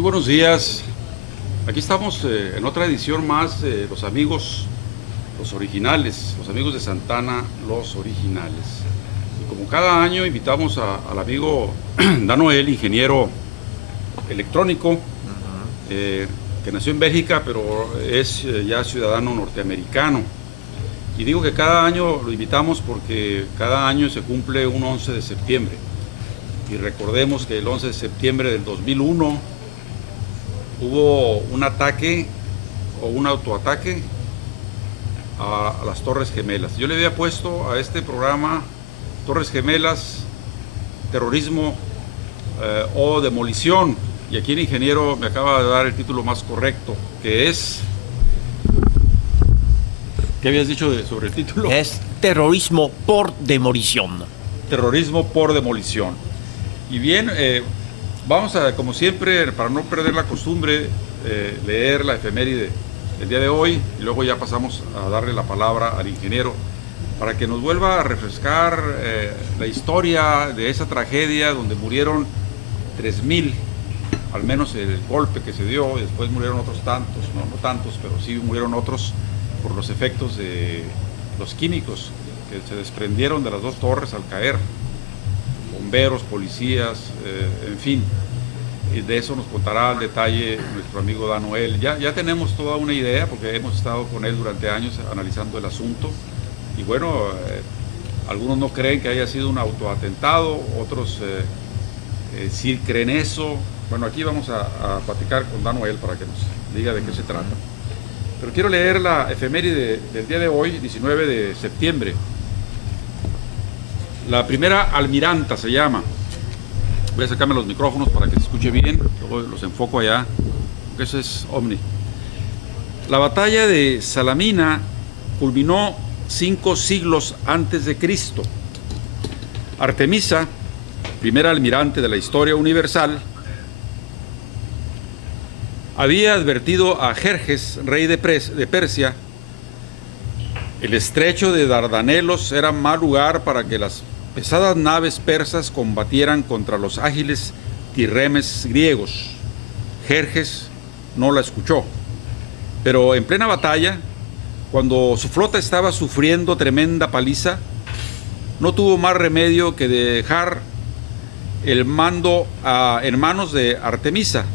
Muy buenos días. Aquí estamos en otra edición más de los amigos, los originales, los amigos de Santana, los originales. Y como cada año invitamos al amigo Danoel, ingeniero electrónico, que nació en Bélgica, pero es ya ciudadano norteamericano. Y digo que cada año lo invitamos porque cada año se cumple un 11 de septiembre. Y recordemos que el 11 de septiembre del 2001 hubo un ataque o un autoataque a las Torres Gemelas. Yo le había puesto a este programa Torres Gemelas, terrorismo o demolición. Y aquí el ingeniero me acaba de dar el título más correcto, que es... ¿Qué habías dicho sobre el título? Es terrorismo por demolición. Terrorismo por demolición. Y bien, vamos a, como siempre, para no perder la costumbre, leer la efeméride del día de hoy y luego ya pasamos a darle la palabra al ingeniero para que nos vuelva a refrescar la historia de esa tragedia donde murieron 3,000, al menos el golpe que se dio, y después murieron otros tantos, no tantos, pero sí murieron otros por los efectos de los químicos que se desprendieron de las dos torres al caer. Bomberos, policías, en fin, y de eso nos contará al detalle nuestro amigo Danoel. Ya tenemos toda una idea porque hemos estado con él durante años analizando el asunto y bueno, algunos no creen que haya sido un autoatentado, otros sí creen eso. Bueno, aquí vamos a platicar con Danoel para que nos diga de qué se trata. Pero quiero leer la efeméride del día de hoy, 19 de septiembre. La primera almiranta se llama. Voy a sacarme los micrófonos para que se escuche bien, luego los enfoco allá, porque eso es Omni. La batalla de Salamina culminó 5 siglos antes de Cristo. Artemisa, primera almirante de la historia universal, había advertido a Jerjes, rey de Persia, el estrecho de Dardanelos era mal lugar para que las pesadas naves persas combatieran contra los ágiles tirremes griegos. Jerjes no la escuchó, pero en plena batalla, cuando su flota estaba sufriendo tremenda paliza, no tuvo más remedio que dejar el mando en manos de Artemisa,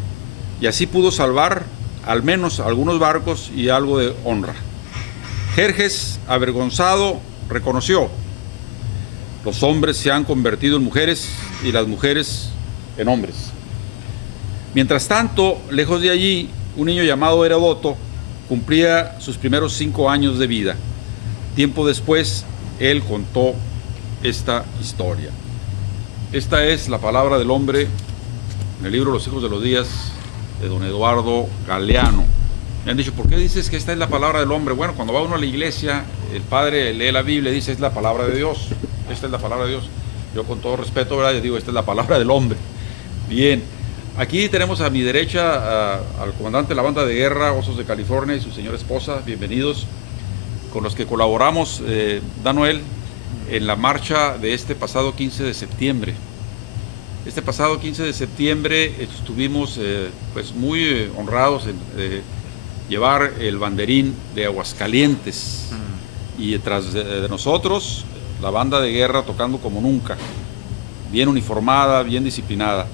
y así pudo salvar al menos algunos barcos y algo de honra. Jerjes, avergonzado, reconoció: los hombres se han convertido en mujeres y las mujeres en hombres. Mientras tanto, lejos de allí, un niño llamado Heródoto cumplía sus primeros 5 años de vida. Tiempo después, él contó esta historia. Esta es la palabra del hombre en el libro Los hijos de los días de don Eduardo Galeano. Me han dicho, ¿por qué dices que esta es la palabra del hombre? Bueno, cuando va uno a la iglesia, el padre lee la Biblia y dice, es la palabra de Dios. Esta es la palabra de Dios. Yo con todo respeto, ¿verdad? Yo digo, esta es la palabra del hombre. Bien, aquí tenemos a mi derecha al comandante de la banda de guerra Osos de California y su señora esposa, bienvenidos, con los que colaboramos, Danoel, en la marcha de este pasado 15 de septiembre. Este pasado 15 de septiembre estuvimos pues muy honrados en llevar el banderín de Aguascalientes y tras de nosotros la banda de guerra tocando como nunca, bien uniformada, bien disciplinada.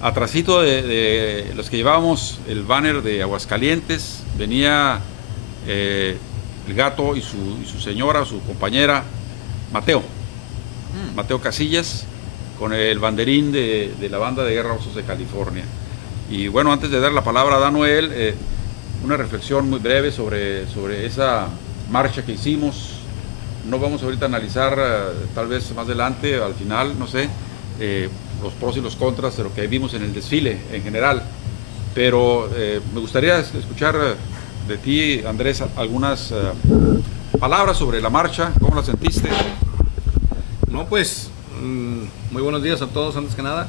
Atrasito de los que llevábamos el banner de Aguascalientes venía el gato y su señora, su compañera Mateo Casillas, con el banderín de la banda de guerra Osos de California. Y bueno, antes de dar la palabra a Danoel, una reflexión muy breve sobre esa marcha que hicimos. No vamos ahorita a analizar, tal vez más adelante, al final, no sé, los pros y los contras de lo que vimos en el desfile en general. Pero me gustaría escuchar de ti, Andrés, algunas palabras sobre la marcha. ¿Cómo la sentiste? No, pues, muy buenos días a todos, antes que nada.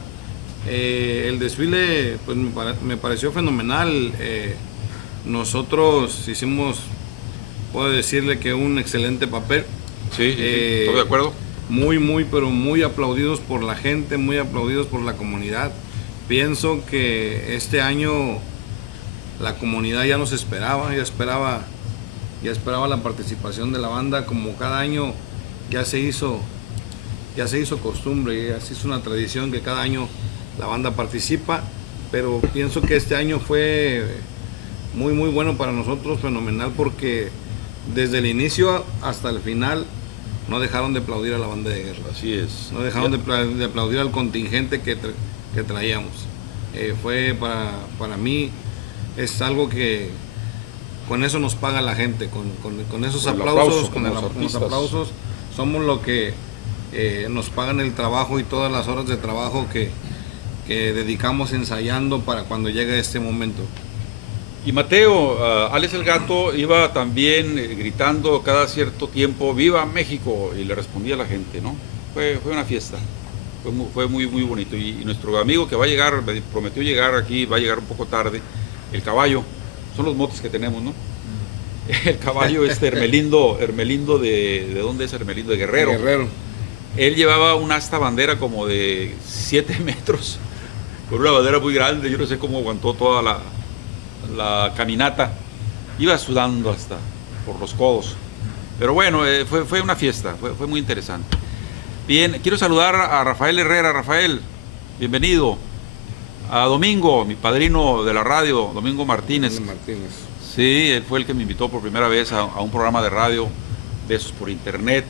El desfile pues, me pareció fenomenal. Nosotros hicimos, puedo decirle que un excelente papel. Sí, estoy de acuerdo. Muy, pero muy aplaudidos por la gente, muy aplaudidos por la comunidad. pienso que este año la comunidad ya nos esperaba, ya esperaba la participación de la banda. Como cada año ya se hizo costumbre, ya se hizo una tradición que cada año la banda participa, pero pienso que este año fue muy bueno para nosotros, fenomenal, porque desde el inicio hasta el final no dejaron de aplaudir a la banda de guerra. Así es. No dejaron de aplaudir al contingente que traíamos. Fue para mí, es algo que con eso nos paga la gente, con esos aplausos, con los aplausos, somos lo que nos pagan el trabajo y todas las horas de trabajo que dedicamos ensayando para cuando llegue este momento. Y Mateo, Alex el Gato iba también gritando cada cierto tiempo, ¡Viva México! Y le respondía a la gente, ¿no? Fue una fiesta, fue muy bonito. Y nuestro amigo que va a llegar, me prometió llegar aquí, va a llegar un poco tarde, el caballo, son los motes que tenemos, ¿no? El caballo Hermelindo, ¿de dónde es Hermelindo? De Guerrero. Guerrero. Él llevaba un asta bandera como de 7 metros, con una bandera muy grande, yo no sé cómo aguantó toda la caminata, iba sudando hasta por los codos, pero bueno, fue una fiesta, fue muy interesante. Bien, quiero saludar a Rafael Herrera. Rafael, bienvenido. A Domingo, mi padrino de la radio, Domingo Martínez. Sí, él fue el que me invitó por primera vez a un programa de radio, de esos por internet,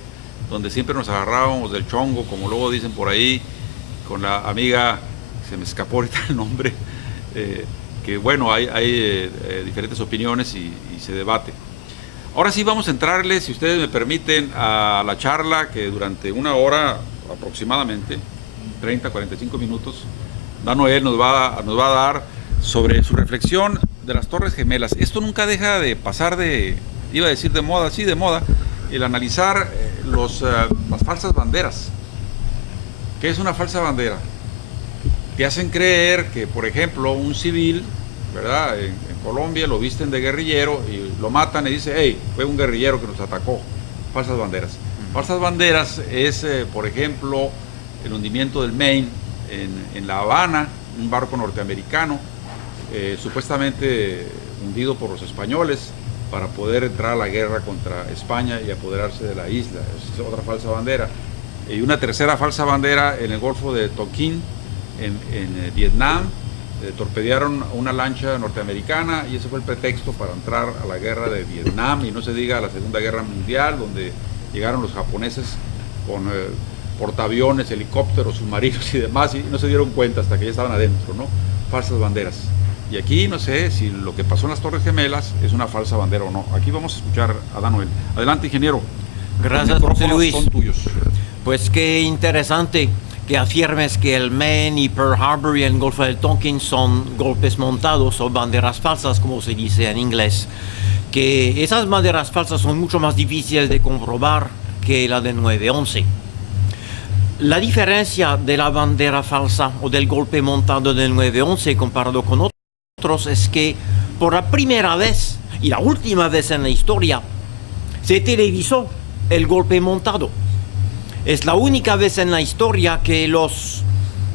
donde siempre nos agarrábamos del chongo, como luego dicen por ahí, con la amiga, se me escapó ahorita el nombre, que bueno, hay diferentes opiniones y se debate. Ahora sí vamos a entrarle, si ustedes me permiten, a la charla que durante una hora aproximadamente, 30-45 minutos, Danoel nos va a dar sobre su reflexión de las Torres Gemelas. Esto nunca deja de pasar iba a decir de moda, sí, de moda, el analizar las falsas banderas. ¿Qué es una falsa bandera? Te hacen creer que, por ejemplo, un civil, ¿verdad? En Colombia lo visten de guerrillero y lo matan y dice, hey, fue un guerrillero que nos atacó. Falsas banderas. Falsas banderas es, por ejemplo, el hundimiento del Maine en La Habana, un barco norteamericano, supuestamente hundido por los españoles para poder entrar a la guerra contra España y apoderarse de la isla. Esa es otra falsa bandera. Y una tercera falsa bandera en el Golfo de Tonkin, en Vietnam. Torpedearon una lancha norteamericana y ese fue el pretexto para entrar a la guerra de Vietnam, y no se diga a la Segunda Guerra Mundial, donde llegaron los japoneses con portaaviones, helicópteros, submarinos y demás, y no se dieron cuenta hasta que ya estaban adentro, ¿no? Falsas banderas. Y aquí no sé si lo que pasó en las Torres Gemelas es una falsa bandera o no. Aquí vamos a escuchar a Danoel. Adelante, ingeniero. Gracias, José Luis. Son tuyos. Pues qué interesante que afirmes que el Maine y Pearl Harbor y el Golfo del Tonkin son golpes montados o banderas falsas, como se dice en inglés. Que esas banderas falsas son mucho más difíciles de comprobar que la del 9/11. La diferencia de la bandera falsa o del golpe montado del 9/11 comparado con otros es que por la primera vez y la última vez en la historia se televisó el golpe montado. Es la única vez en la historia que los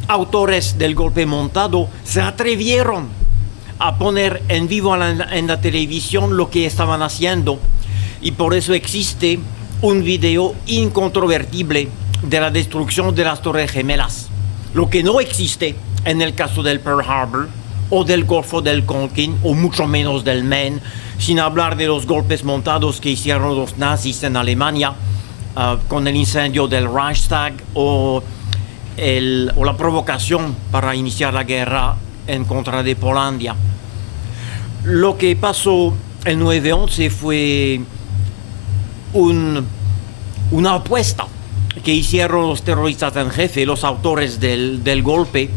autores del golpe montado se atrevieron a poner en vivo en la televisión lo que estaban haciendo, y por eso existe un video incontrovertible de la destrucción de las Torres Gemelas, lo que no existe en el caso del Pearl Harbor o del Golfo del Tonkin, o mucho menos del Maine, sin hablar de los golpes montados que hicieron los nazis en Alemania, con el incendio del Reichstag o la provocación para iniciar la guerra en contra de Polonia. Lo que pasó el 9/11 fue una apuesta que hicieron los terroristas en jefe, los autores del golpe.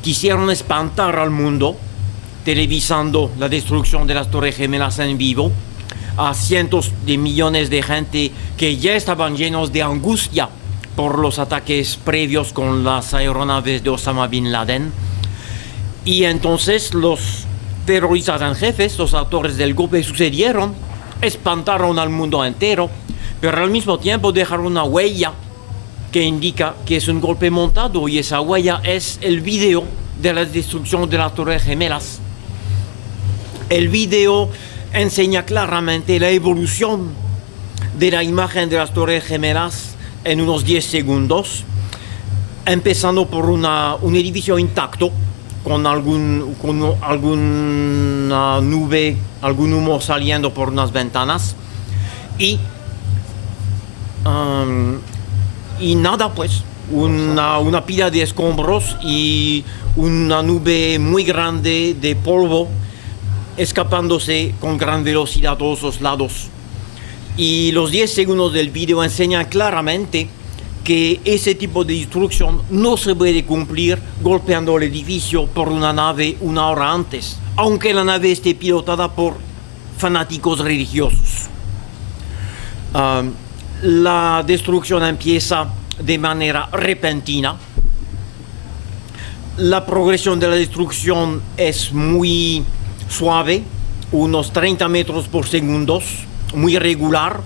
Quisieron espantar al mundo televisando la destrucción de las Torres Gemelas en vivo a cientos de millones de gente que ya estaban llenos de angustia por los ataques previos con las aeronaves de Osama Bin Laden. Y entonces los terroristas en jefes, los autores del golpe, espantaron al mundo entero, pero al mismo tiempo dejaron una huella que indica que es un golpe montado, y esa huella es el video de la destrucción de las Torres Gemelas. El video enseña claramente la evolución de la imagen de las Torres Gemelas en unos 10 segundos, empezando por un edificio intacto, con alguna nube, algún humo saliendo por unas ventanas, y nada, pues, una pila de escombros y una nube muy grande de polvo escapándose con gran velocidad a todos los lados. Y los 10 segundos del video enseñan claramente que ese tipo de destrucción no se puede cumplir golpeando el edificio por una nave una hora antes, aunque la nave esté pilotada por fanáticos religiosos. La destrucción empieza de manera repentina. La progresión de la destrucción es muy suave, unos 30 metros por segundo, muy regular.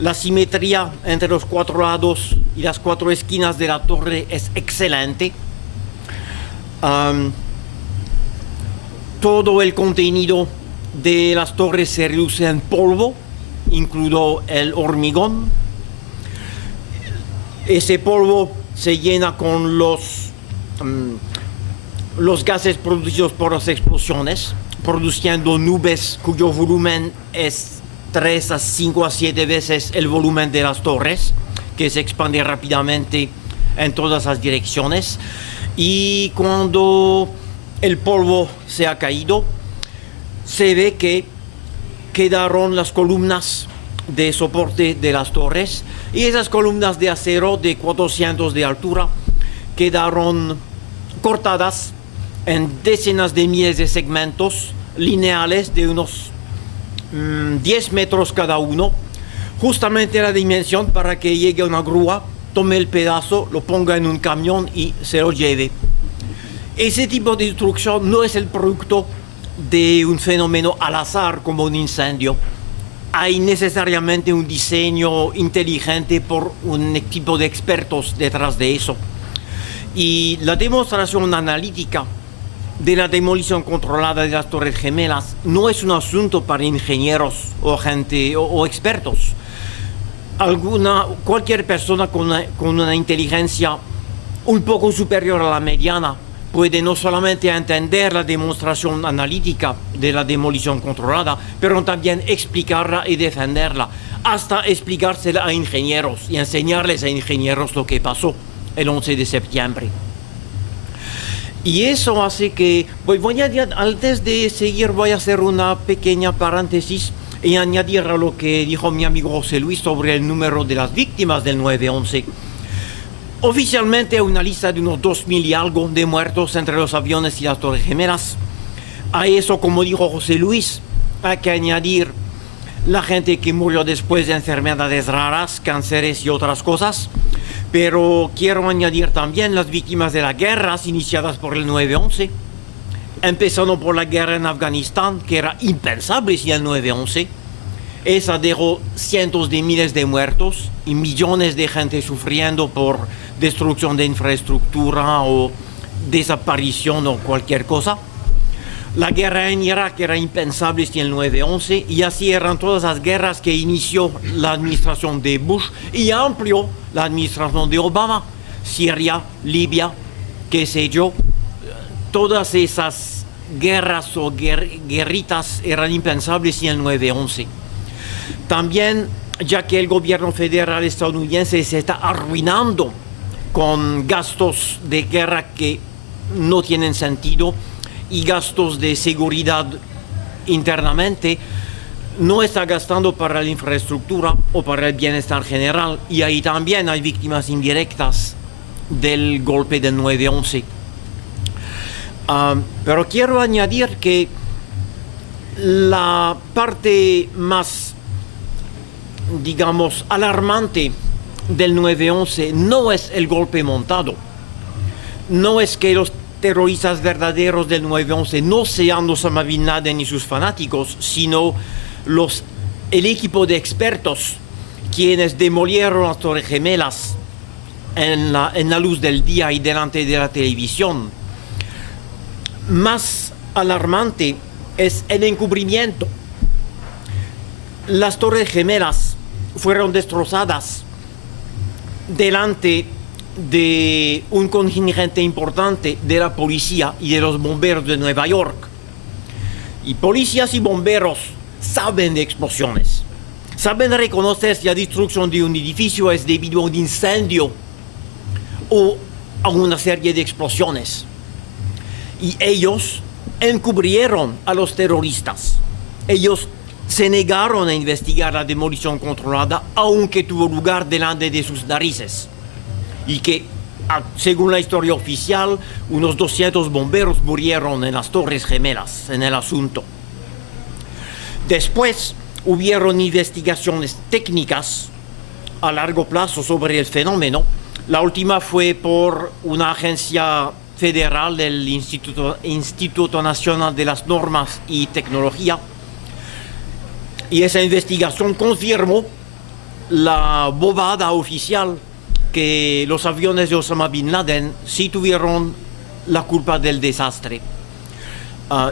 La simetría entre los 4 lados y las 4 esquinas de la torre es excelente. Todo el contenido de las torres se reduce en polvo, incluido el hormigón. Ese polvo se llena con los gases producidos por las explosiones, produciendo nubes cuyo volumen es 3 a 5 a 7 veces el volumen de las torres, que se expande rápidamente en todas las direcciones. Y cuando el polvo se ha caído, se ve que quedaron las columnas de soporte de las torres, y esas columnas de acero de 400 de altura quedaron cortadas en decenas de miles de segmentos lineales de unos 10 metros cada uno, justamente la dimensión para que llegue una grúa, tome el pedazo, lo ponga en un camión y se lo lleve. Ese tipo de destrucción no es el producto de un fenómeno al azar como un incendio. Hay necesariamente un diseño inteligente por un equipo de expertos detrás de eso. Y la demostración analítica de la demolición controlada de las Torres Gemelas no es un asunto para ingenieros o gente o expertos. Cualquier persona con una inteligencia un poco superior a la mediana puede no solamente entender la demostración analítica de la demolición controlada, pero también explicarla y defenderla, hasta explicársela a ingenieros y enseñarles a ingenieros lo que pasó el 11 de septiembre. Y eso hace que, antes de seguir, voy a hacer una pequeña paréntesis y añadir a lo que dijo mi amigo José Luis sobre el número de las víctimas del 9/11. Oficialmente hay una lista de unos 2.000 y algo de muertos entre los aviones y las Torres Gemelas. A eso, como dijo José Luis, hay que añadir la gente que murió después de enfermedades raras, cánceres y otras cosas. Pero quiero añadir también las víctimas de las guerras iniciadas por el 9/11, empezando por la guerra en Afganistán, que era impensable sin el 9/11. Esa dejó cientos de miles de muertos y millones de gente sufriendo por destrucción de infraestructura o desaparición o cualquier cosa. La guerra en Irak era impensable sin el 9/11, y así eran todas las guerras que inició la administración de Bush y amplió la administración de Obama. Siria, Libia, qué sé yo. Todas esas guerras o guerritas eran impensables sin el 9/11. También, ya que el gobierno federal estadounidense se está arruinando con gastos de guerra que no tienen sentido y gastos de seguridad internamente, no está gastando para la infraestructura o para el bienestar general, y ahí también hay víctimas indirectas del golpe del 9/11. Pero quiero añadir que la parte más, digamos, alarmante del 9/11 no es el golpe montado, no es que los terroristas verdaderos del 9/11 no sean Osama Bin Laden ni sus fanáticos, sino el equipo de expertos quienes demolieron las Torres Gemelas en la luz del día y delante de la televisión. Más alarmante es el encubrimiento. Las Torres Gemelas fueron destrozadas delante de un contingente importante de la policía y de los bomberos de Nueva York. Y policías y bomberos saben de explosiones, saben reconocer si la destrucción de un edificio es debido a un incendio o a una serie de explosiones. Y ellos encubrieron a los terroristas. Ellos se negaron a investigar la demolición controlada, aunque tuvo lugar delante de sus narices. Y que, según la historia oficial, unos 200 bomberos murieron en las Torres Gemelas en el asunto. Después hubieron investigaciones técnicas a largo plazo sobre el fenómeno. La última fue por una agencia federal del Instituto Nacional de las Normas y Tecnología. Y esa investigación confirmó la bobada oficial que los aviones de Osama Bin Laden sí tuvieron la culpa del desastre.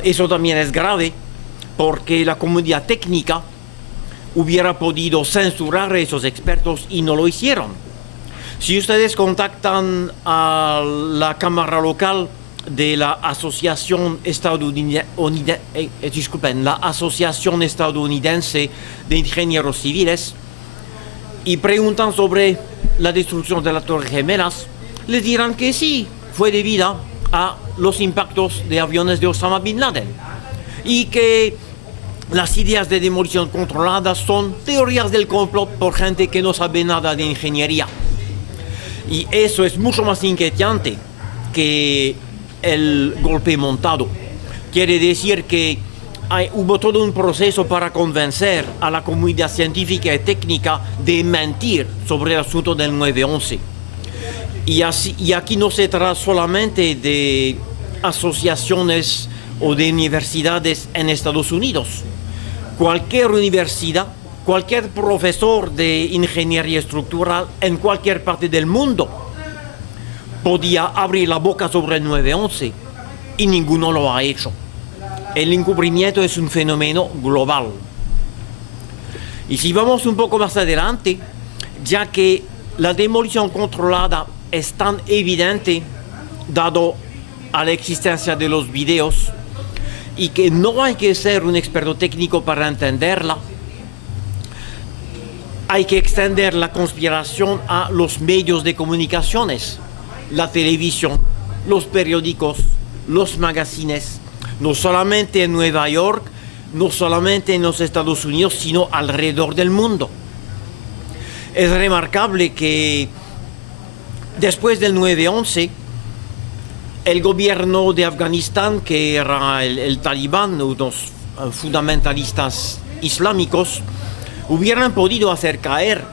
Eso también es grave porque la comunidad técnica hubiera podido censurar a esos expertos y no lo hicieron. Si ustedes contactan a la Cámara Local de la Asociación Estadounidense de Ingenieros Civiles y preguntan sobre la destrucción de las Torres Gemelas, les dirán que sí, fue debida a los impactos de aviones de Osama Bin Laden y que las ideas de demolición controlada son teorías del complot por gente que no sabe nada de ingeniería. Y eso es mucho más inquietante que el golpe montado. Quiere decir que hubo todo un proceso para convencer a la comunidad científica y técnica de mentir sobre el asunto del 9/11. Y aquí no se trata solamente de asociaciones o de universidades en Estados Unidos. Cualquier universidad, cualquier profesor de ingeniería estructural en cualquier parte del mundo podía abrir la boca sobre el 9/11 y ninguno lo ha hecho. El encubrimiento es un fenómeno global. Y si vamos un poco más adelante, ya que la demolición controlada es tan evidente dado a la existencia de los videos y que no hay que ser un experto técnico para entenderla, hay que extender la conspiración a los medios de comunicaciones, la televisión, los periódicos, los magazines, no solamente en Nueva York, no solamente en los Estados Unidos, sino alrededor del mundo. Es remarcable que después del 9/11, el gobierno de Afganistán, que era el Talibán, unos fundamentalistas islámicos, hubieran podido hacer caer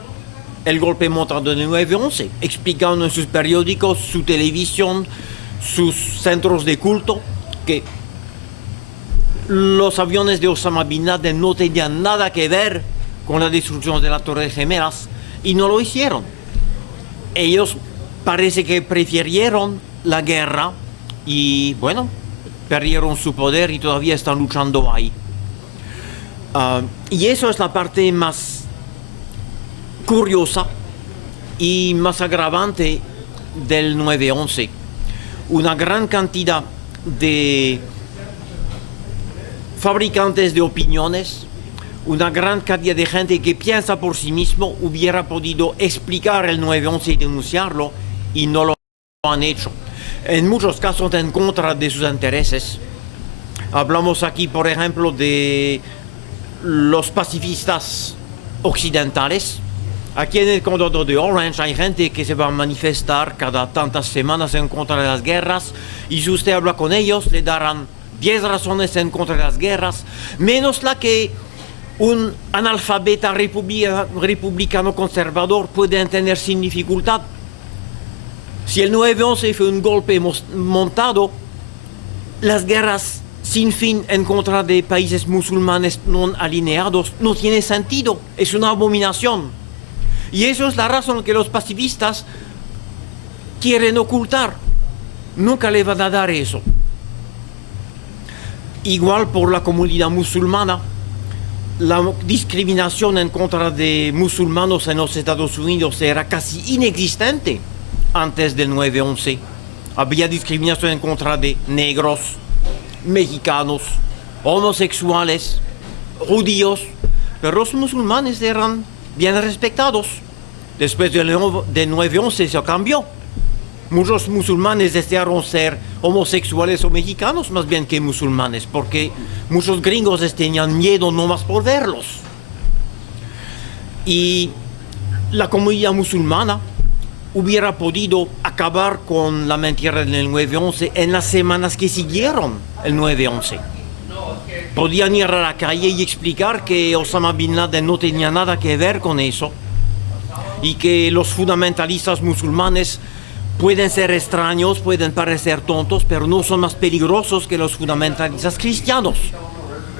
el golpe montado del 9/11, explicando en sus periódicos, su televisión, sus centros de culto, que los aviones de Osama Bin Laden no tenían nada que ver con la destrucción de las Torres Gemelas y no lo hicieron. Ellos parece que prefirieron la guerra y, bueno, perdieron su poder y todavía están luchando ahí. Y eso es la parte más curiosa y más agravante del 9/11. Una gran cantidad de fabricantes de opiniones, una gran cantidad de gente que piensa por sí mismo hubiera podido explicar el 9/11 y denunciarlo y no lo han hecho. En muchos casos en contra de sus intereses. Hablamos aquí, por ejemplo, de los pacifistas occidentales. Aquí en el condado de Orange hay gente que se va a manifestar cada tantas semanas en contra de las guerras y si usted habla con ellos le darán 10 razones en contra de las guerras, menos la que un analfabeta republicano conservador puede entender sin dificultad. Si el 9/11 fue un golpe montado, las guerras sin fin en contra de países musulmanes no alineados no tiene sentido, es una abominación. Y eso es la razón que los pacifistas quieren ocultar. Nunca le van a dar eso. Igual por la comunidad musulmana, la discriminación en contra de musulmanos en los Estados Unidos era casi inexistente antes del 9/11. Había discriminación en contra de negros, mexicanos, homosexuales, judíos, pero los musulmanes eran bien respetados. Después del 9/11 eso cambió. Muchos musulmanes desearon ser homosexuales o mexicanos más bien que musulmanes, porque muchos gringos tenían miedo nomás por verlos. Y la comunidad musulmana hubiera podido acabar con la mentira del 9/11 en las semanas que siguieron el 9/11. Podían ir a la calle y explicar que Osama Bin Laden no tenía nada que ver con eso y que los fundamentalistas musulmanes pueden ser extraños, pueden parecer tontos, pero no son más peligrosos que los fundamentalistas cristianos.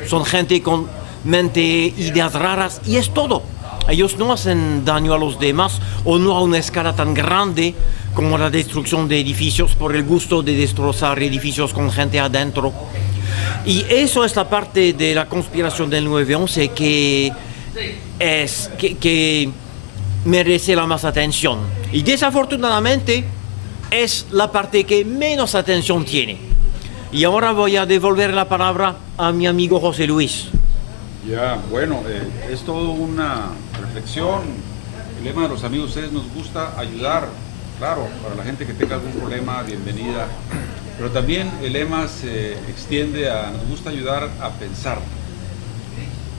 Son gente con mente, ideas raras y es todo. Ellos no hacen daño a los demás o no a una escala tan grande como la destrucción de edificios por el gusto de destrozar edificios con gente adentro. Y eso es la parte de la conspiración del 9/11 que merece la más atención. Y desafortunadamente es la parte que menos atención tiene. Y ahora voy a devolver la palabra a mi amigo José Luis. Ya, bueno, es todo una reflexión. El lema de los amigos es: nos gusta ayudar. Claro, para la gente que tenga algún problema, bienvenida. Pero también el lema se extiende a: nos gusta ayudar a pensar.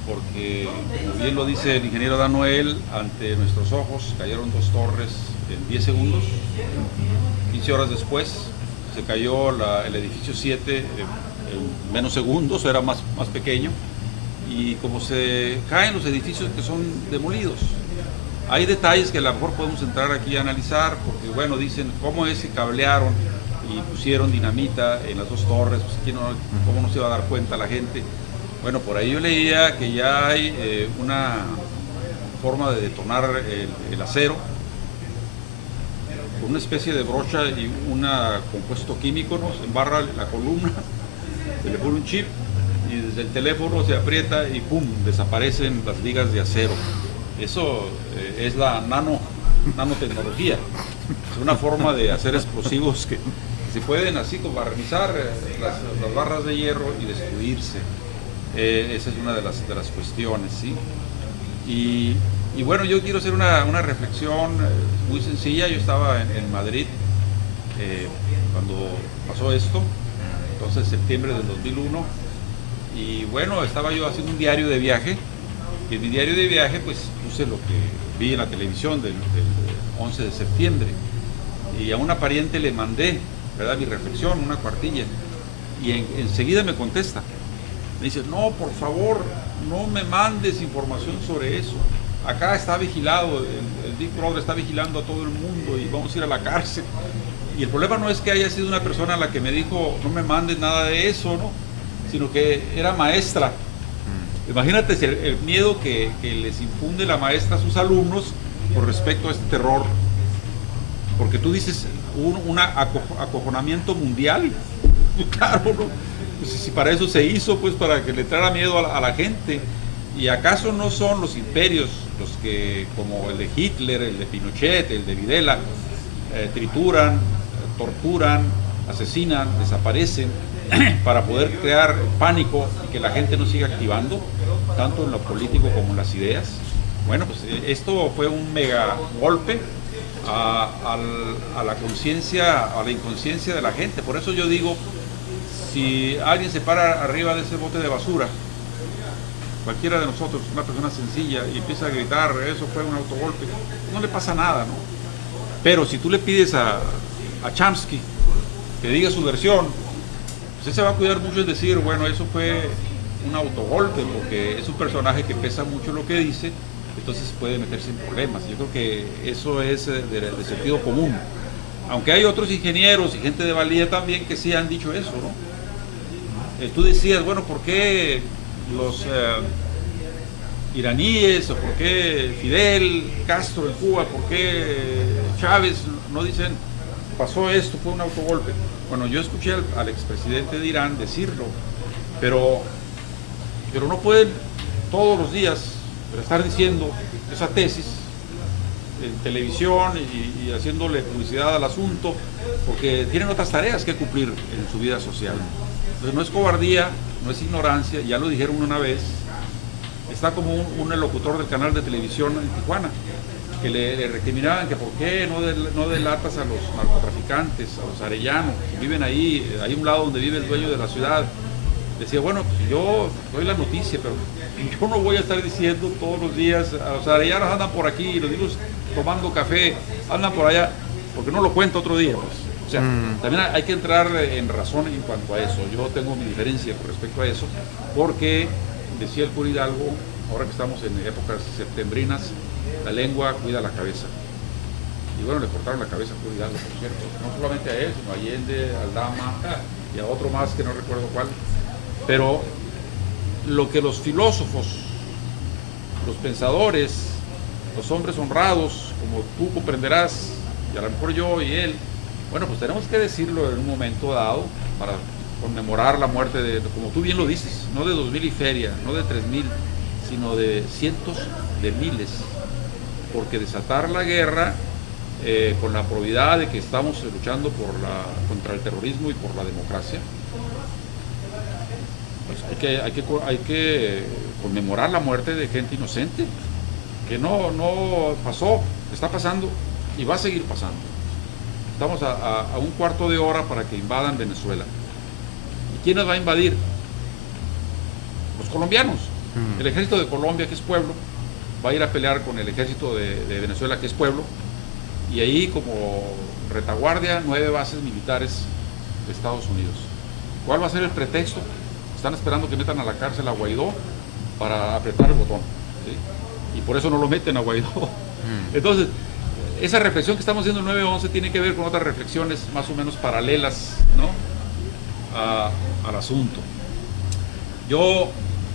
Porque, como bien lo dice el ingeniero Dan Noel, ante nuestros ojos cayeron 2 torres en 10 segundos. 15 horas después se cayó el edificio 7 en menos segundos, era más pequeño. Y como se caen los edificios que son demolidos, hay detalles que a lo mejor podemos entrar aquí a analizar, porque bueno, dicen cómo es que cablearon y pusieron dinamita en las 2 torres, pues, ¿cómo no se va a dar cuenta la gente? Bueno, por ahí yo leía que ya hay una forma de detonar el acero con una especie de brocha y un compuesto químico, ¿no? Se embarra la columna, se le pone un chip y desde el teléfono se aprieta y ¡pum!, desaparecen las vigas de acero. Eso es la nanotecnología. Es una forma de hacer explosivos que se pueden así como barnizar las barras de hierro y destruirse. Esa es una de las cuestiones, ¿sí? Y bueno, yo quiero hacer una reflexión muy sencilla. Yo estaba en Madrid cuando pasó esto, entonces septiembre del 2001, y bueno, estaba yo haciendo un diario de viaje, y en mi diario de viaje pues puse lo que vi en la televisión del 11 de septiembre, y a una pariente le mandé, ¿verdad?, mi reflexión, una cuartilla, y enseguida me contesta. Me dice: no, por favor, no me mandes información sobre eso. Acá está vigilado, el Big Brother está vigilando a todo el mundo y vamos a ir a la cárcel. Y el problema no es que haya sido una persona la que me dijo: no me mandes nada de eso, ¿no? Sino que era maestra. Imagínate el miedo que les infunde la maestra a sus alumnos con respecto a este terror. Porque tú dices, un acojonamiento mundial. Claro, ¿no? Pues si para eso se hizo, pues para que le traiga miedo a la gente. ¿Y acaso no son los imperios los que, como el de Hitler, el de Pinochet, el de Videla, trituran, torturan, asesinan, desaparecen para poder crear pánico y que la gente no siga activando, tanto en lo político como en las ideas? Bueno, pues esto fue un mega golpe a la conciencia, a la inconsciencia de la gente. Por eso yo digo, si alguien se para arriba de ese bote de basura, cualquiera de nosotros, una persona sencilla, y empieza a gritar: eso fue un autogolpe, no le pasa nada, ¿no? Pero si tú le pides a Chomsky que diga su versión, pues él se va a cuidar mucho en decir: bueno, eso fue un autogolpe, porque es un personaje que pesa mucho lo que dice, entonces puede meterse en problemas. Yo creo que eso es de sentido común, aunque hay otros ingenieros y gente de valía también que sí han dicho eso, ¿no? Tú decías, bueno, ¿por qué los iraníes, o por qué Fidel Castro en Cuba, por qué Chávez no dicen pasó esto, fue un autogolpe. Bueno, yo escuché al expresidente de Irán decirlo, pero no pueden todos los días estar diciendo esa tesis en televisión y haciéndole publicidad al asunto, porque tienen otras tareas que cumplir en su vida social. Entonces no es cobardía, no es ignorancia, ya lo dijeron una vez. Está como un locutor del canal de televisión en Tijuana, que le recriminaban que por qué no delatas a los narcotraficantes, a los arellanos, que viven ahí, hay un lado donde vive el dueño de la ciudad. Decía, bueno, pues yo doy la noticia, pero yo no voy a estar diciendo todos los días, a los arellanos andan por aquí, los digo tomando café, andan por allá, porque no lo cuento otro día, pues. O sea, también hay que entrar en razón en cuanto a eso. Yo tengo mi diferencia con respecto a eso, porque decía el cura Hidalgo, ahora que estamos en épocas septembrinas, la lengua cuida la cabeza. Y bueno, le cortaron la cabeza a cura Hidalgo, por cierto, no solamente a él, sino a Allende, a Aldama y a otro más que no recuerdo cuál. Pero lo que los filósofos, los pensadores, los hombres honrados, como tú comprenderás, y a lo mejor yo y él, bueno, pues tenemos que decirlo en un momento dado para conmemorar la muerte de, como tú bien lo dices, no de 2,000 y feria, no de 3,000, sino de cientos de miles, porque desatar la guerra con la probidad de que estamos luchando contra el terrorismo y por la democracia, pues hay que conmemorar la muerte de gente inocente, que no pasó, está pasando y va a seguir pasando. Estamos a un cuarto de hora para que invadan Venezuela. ¿Y quién nos va a invadir? Los colombianos. El ejército de Colombia, que es pueblo, va a ir a pelear con el ejército de Venezuela, que es pueblo, y ahí como retaguardia 9 bases militares de Estados Unidos. ¿Cuál va a ser el pretexto? Están esperando que metan a la cárcel a Guaidó para apretar el botón, ¿sí? Y por eso no lo meten a Guaidó. Entonces, esa reflexión que estamos haciendo en 9/11 tiene que ver con otras reflexiones más o menos paralelas, ¿no?, al asunto. Yo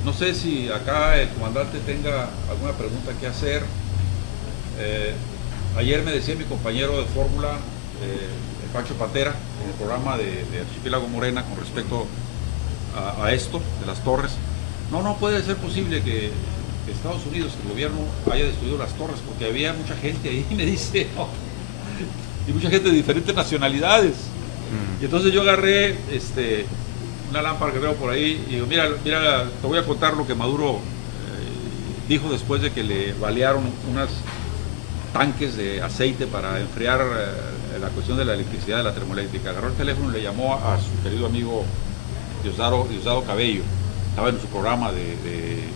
no sé si acá el comandante tenga alguna pregunta que hacer. Ayer me decía mi compañero de fórmula, Pancho Pantera, en el programa de Archipiélago Morena con respecto a esto de las torres, no puede ser posible que Estados Unidos, que el gobierno haya destruido las torres, porque había mucha gente ahí, me dice, ¿no?, y mucha gente de diferentes nacionalidades. Y entonces yo agarré una lámpara que veo por ahí y digo, mira, te voy a contar lo que Maduro dijo después de que le balearon unos tanques de aceite para enfriar la cuestión de la electricidad, de la termoeléctrica. Agarró el teléfono y le llamó a su querido amigo Diosdado Cabello, estaba en su programa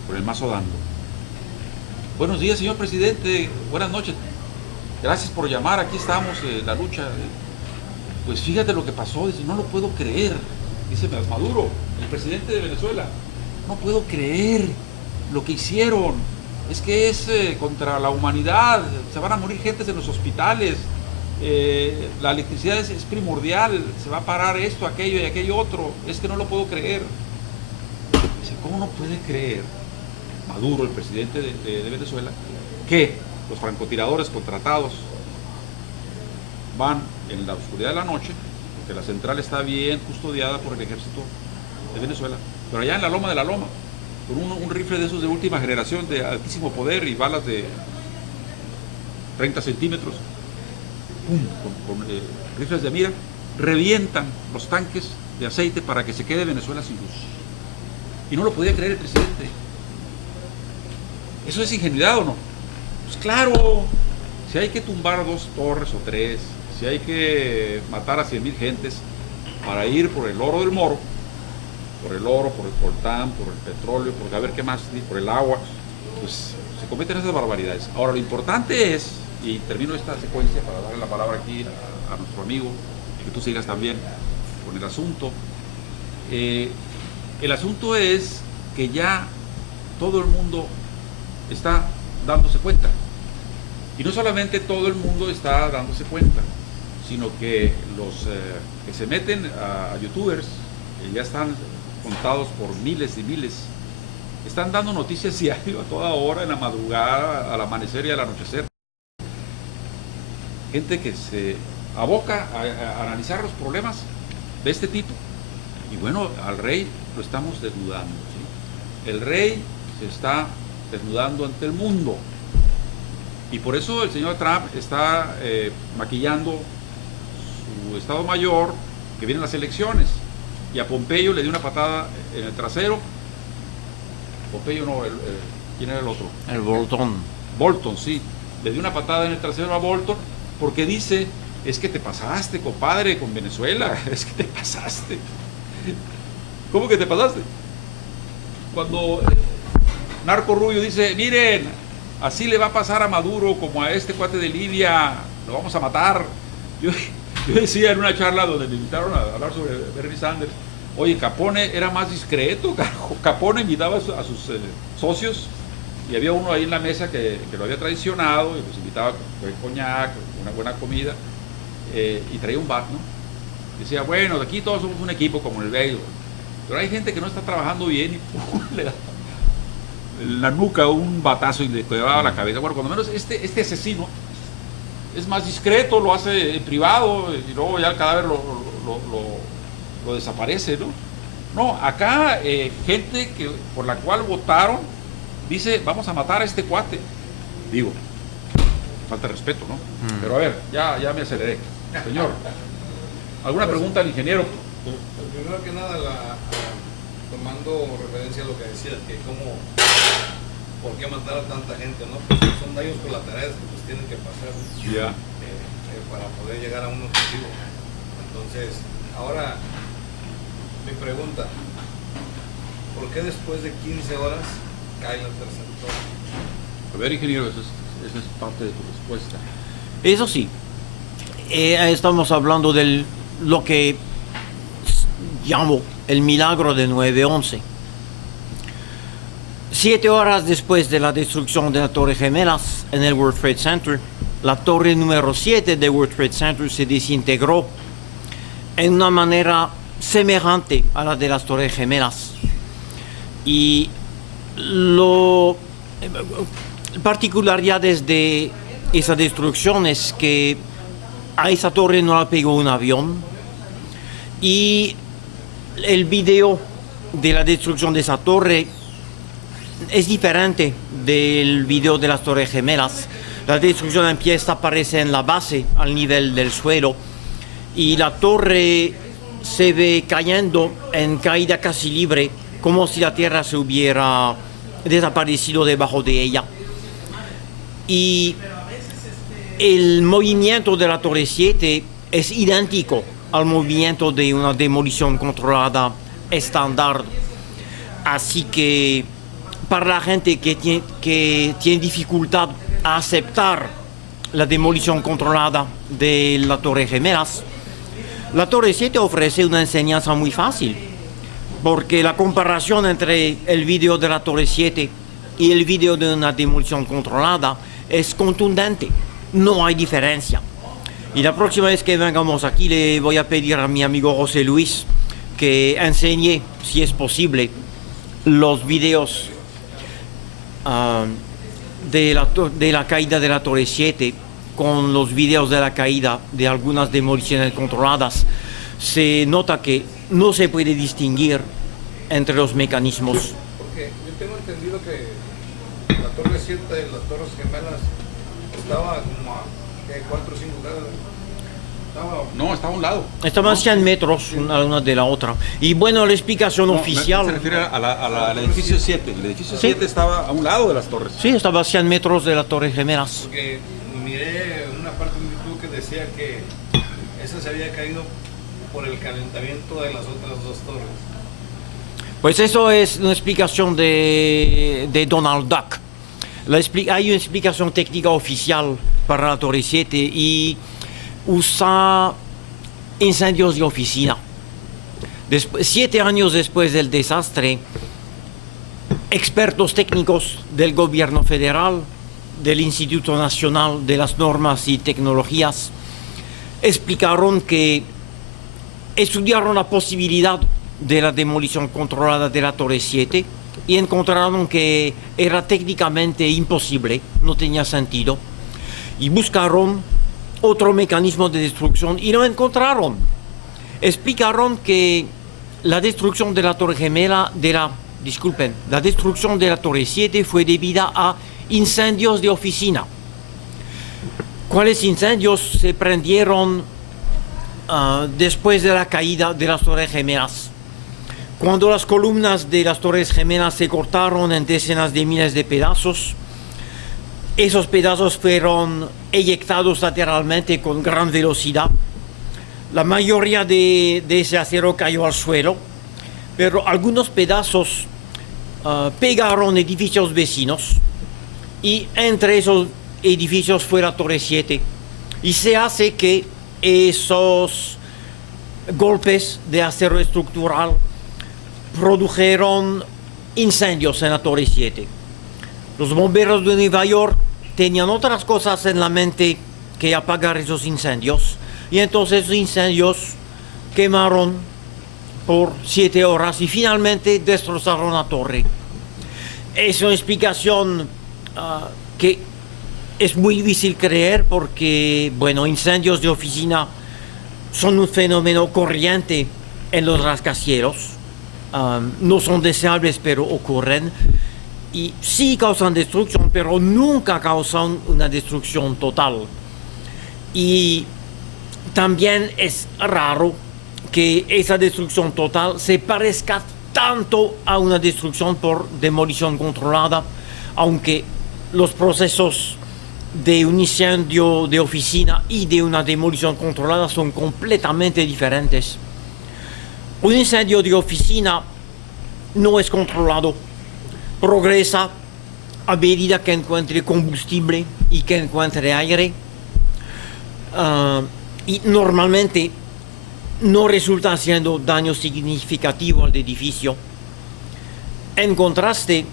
con el Mazo Dando. Buenos días, señor presidente, buenas noches, gracias por llamar, aquí estamos, la lucha. Pues fíjate lo que pasó, dice, no lo puedo creer, dice Maduro, el presidente de Venezuela, no puedo creer lo que hicieron, es que es contra la humanidad, se van a morir gentes en los hospitales, la electricidad es primordial, se va a parar esto, aquello y aquello otro, es que no lo puedo creer. Dice, ¿cómo no puede creer Maduro, el presidente de Venezuela, que los francotiradores contratados van en la oscuridad de la noche, porque la central está bien custodiada por el ejército de Venezuela, pero allá en la loma de la loma, con un rifle de esos de última generación, de altísimo poder y balas de 30 centímetros, con rifles de mira, revientan los tanques de aceite para que se quede Venezuela sin luz. Y no lo podía creer el presidente. ¿Eso es ingenuidad o no? Pues claro, si hay que tumbar 2 torres o 3, si hay que matar a 100,000 gentes para ir por el oro del Moro, por el oro, por el coltán, por el petróleo, por a ver qué más, por el agua, pues se cometen esas barbaridades. Ahora, lo importante es, y termino esta secuencia para darle la palabra aquí a nuestro amigo, y que tú sigas también con el asunto. El asunto es que ya todo el mundo está dándose cuenta. Y no solamente todo el mundo está dándose cuenta, sino que los que se meten a youtubers, ya están contados por miles y miles, están dando noticias diario, a toda hora, en la madrugada, al amanecer y al anochecer. Gente que se aboca a analizar los problemas de este tipo. Y bueno, al rey lo estamos desnudando, ¿sí? El rey se está desnudando ante el mundo. Y por eso el señor Trump está maquillando su Estado Mayor, que vienen las elecciones. Y a Pompeyo le dio una patada en el trasero. Pompeyo no, ¿quién era el otro? El Bolton. Bolton, sí. Le dio una patada en el trasero a Bolton porque dice, es que te pasaste, compadre, con Venezuela. Es que te pasaste. ¿Cómo que te pasaste? Cuando Narco Rubio dice, miren, así le va a pasar a Maduro como a este cuate de Libia, lo vamos a matar. Yo decía en una charla donde me invitaron a hablar sobre Bernie Sanders, oye, Capone era más discreto, carajo. Capone invitaba a sus socios y había uno ahí en la mesa que lo había traicionado y los invitaba con coñac, una buena comida y traía un bat, ¿no? Decía, bueno, aquí todos somos un equipo como el béisbol, pero hay gente que no está trabajando bien y le da en la nuca un batazo y le quedaba la cabeza. Bueno, cuando menos este asesino es más discreto, lo hace en privado y luego ya el cadáver lo desaparece, ¿no? No, acá gente por la cual votaron dice, vamos a matar a este cuate. Digo, falta de respeto, ¿no? Pero a ver, ya me aceleré. Señor, ¿alguna pregunta al ingeniero? Primero que nada, tomando referencia a lo que decías, que por qué matar a tanta gente, ¿no? Pues son daños colaterales que pues tienen que pasar, ¿no? Ya. Para poder llegar a un objetivo. Entonces, ahora, mi pregunta, ¿por qué después de 15 horas cae la tercera torre? A ver, ingeniero, esa es parte de tu respuesta. Eso sí, estamos hablando de lo que llamo el milagro de 9/11. 7 horas después de la destrucción de la Torre Gemelas en el World Trade Center, la torre número 7 de World Trade Center se desintegró en una manera semejante a la de las Torres Gemelas. Y particularidades de esa destrucción es que a esa torre no la pegó un avión y el video de la destrucción de esa torre es diferente del video de las Torres Gemelas. La destrucción empieza a aparecer en la base, al nivel del suelo, y la torre se ve cayendo en caída casi libre, como si la tierra se hubiera desaparecido debajo de ella. Y el movimiento de la Torre 7 es idéntico al movimiento de una demolición controlada estándar. Así que para la gente que tiene dificultad a aceptar la demolición controlada de la Torre Gemelas, la Torre 7 ofrece una enseñanza muy fácil, porque la comparación entre el video de la Torre 7 y el video de una demolición controlada es contundente, no hay diferencia. Y la próxima vez que vengamos aquí le voy a pedir a mi amigo José Luis que enseñe, si es posible, los videos de la caída de la Torre 7 con los videos de la caída de algunas demoliciones controladas. Se nota que no se puede distinguir entre los mecanismos. Porque yo tengo entendido que la Torre 7 de las Torres Gemelas estaba como a 4 o 5 grados. No, estaba a un lado. Estaban 100 metros una de la otra. Y bueno, la explicación oficial... Se refiere al edificio 7. El edificio 7 estaba a un lado de las torres. Sí, estaba a 100 metros de la Torre Gemelas. Porque miré una parte de YouTube que decía que esa se había caído por el calentamiento de las otras dos torres. Pues eso es una explicación de Donald Duck. Hay una explicación técnica oficial para la Torre 7 y usa incendios de oficina. 7 años después del desastre, expertos técnicos del gobierno federal, del Instituto Nacional de las Normas y Tecnologías, explicaron que estudiaron la posibilidad de la demolición controlada de la Torre 7 y encontraron que era técnicamente imposible, no tenía sentido, y buscaron otro mecanismo de destrucción y lo encontraron. Explicaron que la destrucción de la Torre Gemela, la destrucción de la Torre 7 fue debida a incendios de oficina. ¿Cuáles incendios se prendieron después de la caída de las Torres Gemelas? Cuando las columnas de las Torres Gemelas se cortaron en decenas de miles de pedazos, esos pedazos fueron eyectados lateralmente con gran velocidad. La mayoría de ese acero cayó al suelo, pero algunos pedazos pegaron edificios vecinos y entre esos edificios fue la Torre 7. Y se hace que esos golpes de acero estructural produjeron incendios en la Torre 7. Los bomberos de Nueva York tenían otras cosas en la mente que apagar esos incendios, y entonces los incendios quemaron por 7 horas y finalmente destrozaron la torre. Es una explicación que es muy difícil creer porque, bueno, incendios de oficina son un fenómeno corriente en los rascacielos. No son deseables, pero ocurren. Y sí causan destrucción, pero nunca causan una destrucción total. Y también es raro que esa destrucción total se parezca tanto a una destrucción por demolición controlada, aunque los procesos de un incendio de oficina y de una demolición controlada son completamente diferentes. Un incendio de oficina no es controlado, progresa a medida que encuentre combustible y que encuentre aire, y normalmente no resulta haciendo daño significativo al edificio. En contraste,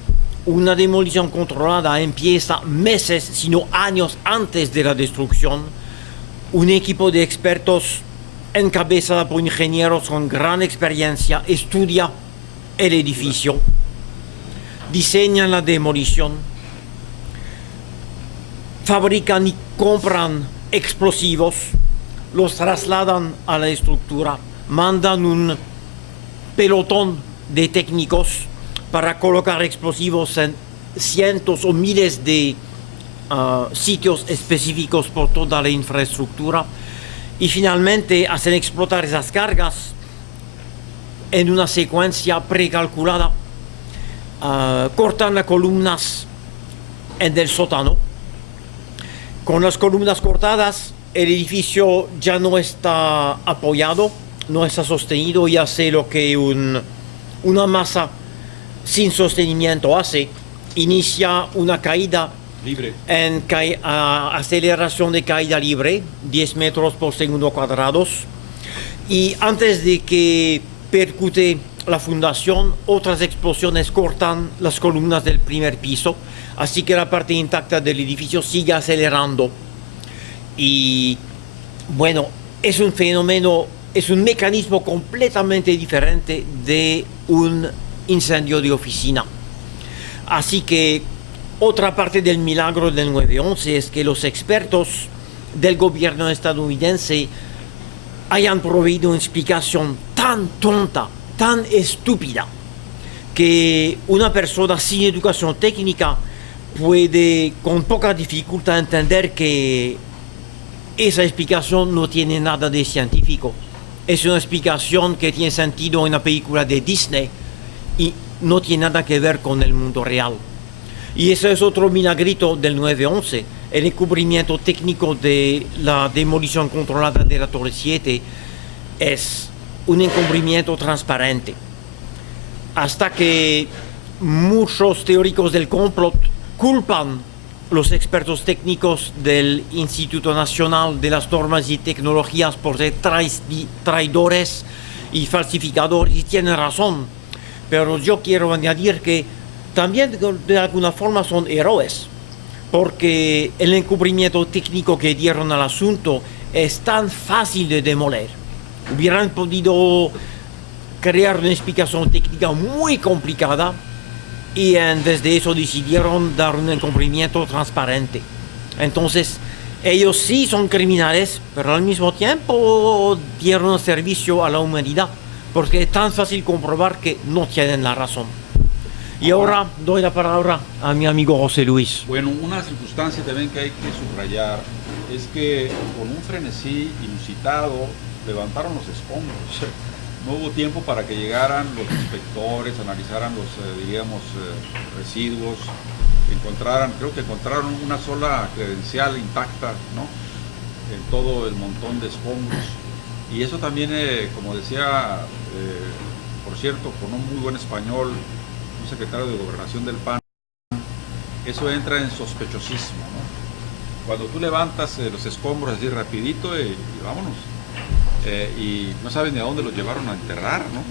una demolición controlada empieza meses, sino años antes de la destrucción. Un equipo de expertos encabezado por ingenieros con gran experiencia estudia el edificio, diseñan la demolición, fabrican y compran explosivos, los trasladan a la estructura, mandan un pelotón de técnicos para colocar explosivos en cientos o miles de sitios específicos por toda la infraestructura y finalmente hacen explotar esas cargas en una secuencia precalculada. Cortan las columnas en el sótano. Con las columnas cortadas, el edificio ya no está apoyado, no está sostenido y hace lo que una masa sin sostenimiento hace. Inicia una caída libre en aceleración de caída libre, 10 metros por segundo cuadrados. Y antes de que percute la fundación, otras explosiones cortan las columnas del primer piso, así que la parte intacta del edificio sigue acelerando. Y bueno, es un fenómeno, es un mecanismo completamente diferente de un incendio de oficina. Así que otra parte del milagro del 9/11 es que los expertos del gobierno estadounidense hayan proveído una explicación tan tonta, tan estúpida, que una persona sin educación técnica puede con poca dificultad entender que esa explicación no tiene nada de científico. Es una explicación que tiene sentido en una película de Disney y no tiene nada que ver con el mundo real. Y eso es otro milagrito del 9/11. El encubrimiento técnico de la demolición controlada de la Torre 7 es un encubrimiento transparente. Hasta que muchos teóricos del complot culpan los expertos técnicos del Instituto Nacional de las Normas y Tecnologías por ser traidores y falsificadores, y tienen razón. Pero yo quiero añadir que también de alguna forma son héroes, porque el encubrimiento técnico que dieron al asunto es tan fácil de demoler. Hubieran podido crear una explicación técnica muy complicada y en vez de eso decidieron dar un encubrimiento transparente. Entonces, Ellos sí son criminales, pero al mismo tiempo dieron servicio a la humanidad, porque es tan fácil comprobar que no tienen la razón. Y ahora doy la palabra a mi amigo José Luis. Bueno, una circunstancia también que hay que subrayar es que con un frenesí inusitado levantaron los escombros. No hubo tiempo para que llegaran los inspectores, analizaran los, residuos, creo que encontraron una sola credencial intacta, ¿no?, en todo el montón de escombros. Y eso también, como decía, por cierto, con un muy buen español, un secretario de Gobernación del PAN, eso entra en sospechosismo, ¿no? Cuando tú levantas los escombros así rapidito y vámonos, y no saben ni a dónde los llevaron a enterrar, ¿no?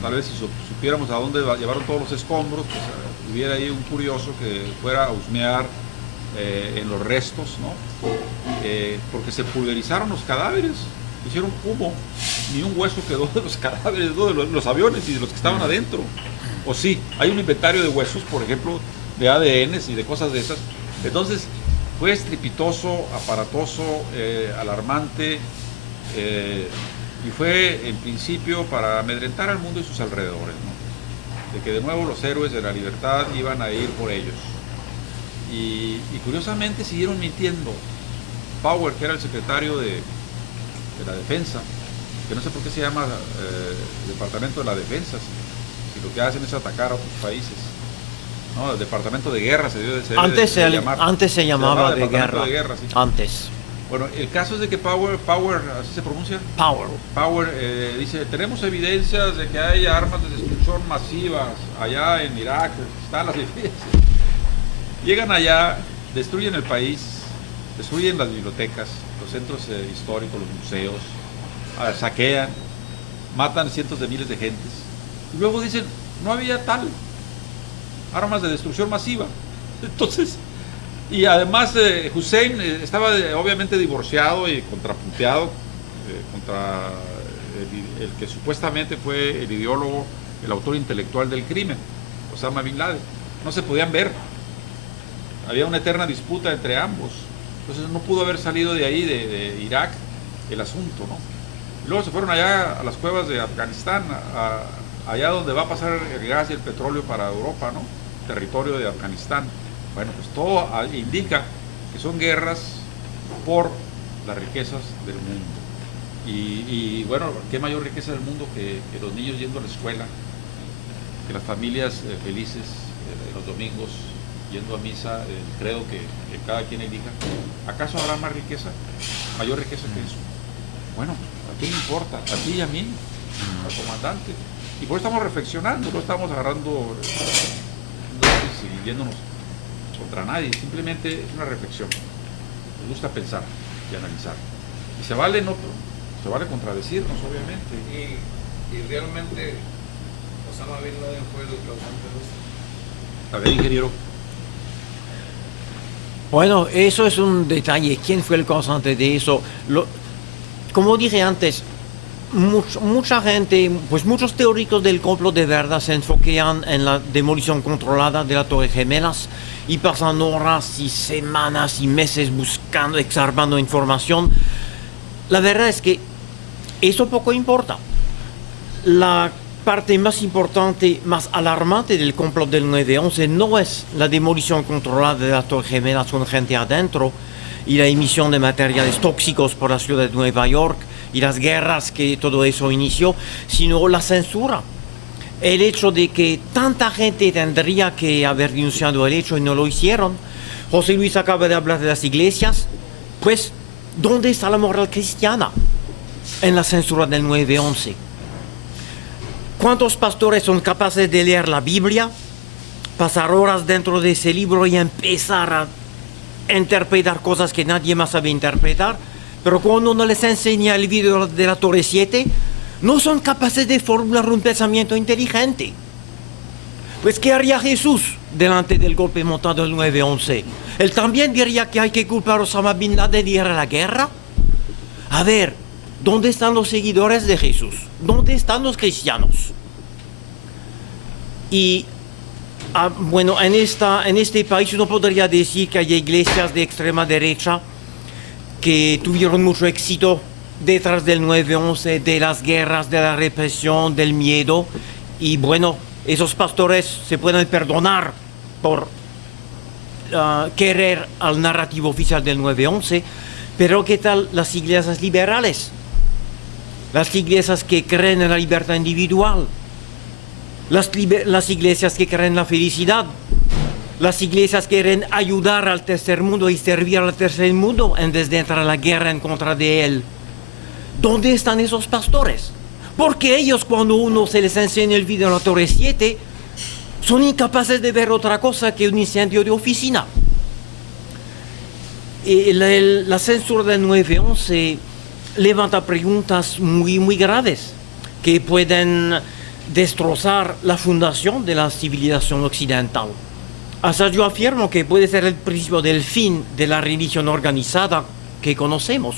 Tal vez si supiéramos a dónde llevaron todos los escombros, pues hubiera ahí un curioso que fuera a husmear en los restos, ¿no? Porque se pulverizaron los cadáveres, hicieron humo, ni un hueso quedó de los cadáveres, ¿no?, de los aviones y de los que estaban adentro. O sí, hay un inventario de huesos, por ejemplo, de ADNs y de cosas de esas. Entonces, fue estrepitoso, aparatoso, alarmante, y fue en principio para amedrentar al mundo y sus alrededores, ¿no?, de que de nuevo los héroes de la libertad iban a ir por ellos. Y curiosamente siguieron mintiendo. Power, que era el secretario de la Defensa, que no sé por qué se llama Departamento de la Defensa, si lo que hacen es atacar a otros países. No, el Departamento de Guerra se dio de ser. Antes se llamaba de guerra. Sí. Antes. Bueno, el caso es de que Power, ¿así se pronuncia? Power. Dice, tenemos evidencias de que hay armas de destrucción masivas allá en Irak, están las evidencias. Llegan allá, destruyen el país, destruyen las bibliotecas, los centros históricos, los museos, saquean, matan cientos de miles de gentes. Y luego dicen, no había tal armas de destrucción masiva. Entonces, y además Hussein estaba obviamente divorciado y contrapunteado contra el que supuestamente fue el ideólogo, el autor intelectual del crimen, Osama Bin Laden. No se podían ver. Había una eterna disputa entre ambos. Entonces no pudo haber salido de ahí, de Irak, el asunto, ¿no? Y luego se fueron allá a las cuevas de Afganistán, allá donde va a pasar el gas y el petróleo para Europa, ¿no?, territorio de Afganistán. Bueno, pues todo indica que son guerras por las riquezas del mundo. Y bueno, ¿qué mayor riqueza del mundo que los niños yendo a la escuela, que las familias felices los domingos yendo a misa, el credo que cada quien elija? ¿Acaso habrá más riqueza, mayor riqueza que eso? Bueno, ¿a quién le importa? A ti y a mí, al comandante. Y por eso estamos reflexionando, no estamos agarrando y yéndonos contra nadie, simplemente es una reflexión. Nos gusta pensar y analizar. Y se vale contradecirnos, obviamente. Y realmente Osama Bin Laden fue el causante de esto. A ver, ingeniero. Bueno, eso es un detalle. ¿Quién fue el causante de eso? Como dije antes, mucha gente, pues muchos teóricos del complot de verdad se enfocan en la demolición controlada de las Torres Gemelas y pasan horas y semanas y meses buscando, examinando información. La verdad es que eso poco importa. La parte más importante, más alarmante del complot del 9/11 no es la demolición controlada de las Torres Gemelas con gente adentro y la emisión de materiales tóxicos por la ciudad de Nueva York y las guerras que todo eso inició, sino la censura. El hecho de que tanta gente tendría que haber denunciado el hecho y no lo hicieron. José Luis acaba de hablar de las iglesias. Pues, ¿dónde está la moral cristiana en la censura del 9/11? ¿Cuántos pastores son capaces de leer la Biblia, pasar horas dentro de ese libro y empezar a interpretar cosas que nadie más sabe interpretar? Pero cuando uno les enseña el video de la Torre 7, no son capaces de formular un pensamiento inteligente. Pues, ¿qué haría Jesús delante del golpe montado del 9/11? Él también diría que hay que culpar a Osama Bin Laden de ir a la guerra. A ver, ¿dónde están los seguidores de Jesús? ¿Dónde están los cristianos? Y bueno, en este país uno podría decir que hay iglesias de extrema derecha que tuvieron mucho éxito detrás del 9/11, de las guerras, de la represión, del miedo. Y bueno, esos pastores se pueden perdonar por querer al narrativo oficial del 9/11, pero ¿qué tal las iglesias liberales? Las iglesias que creen en la libertad individual, las iglesias que creen en la felicidad, las iglesias que quieren ayudar al tercer mundo y servir al tercer mundo en vez de entrar a la guerra en contra de él. ¿Dónde están esos pastores? Porque ellos, cuando uno se les enseña el video de la Torre 7, son incapaces de ver otra cosa que un incendio de oficina. La censura del 9/11 levanta preguntas muy graves que pueden destrozar la fundación de la civilización occidental. Hasta yo afirmo que puede ser el principio del fin de la religión organizada que conocemos.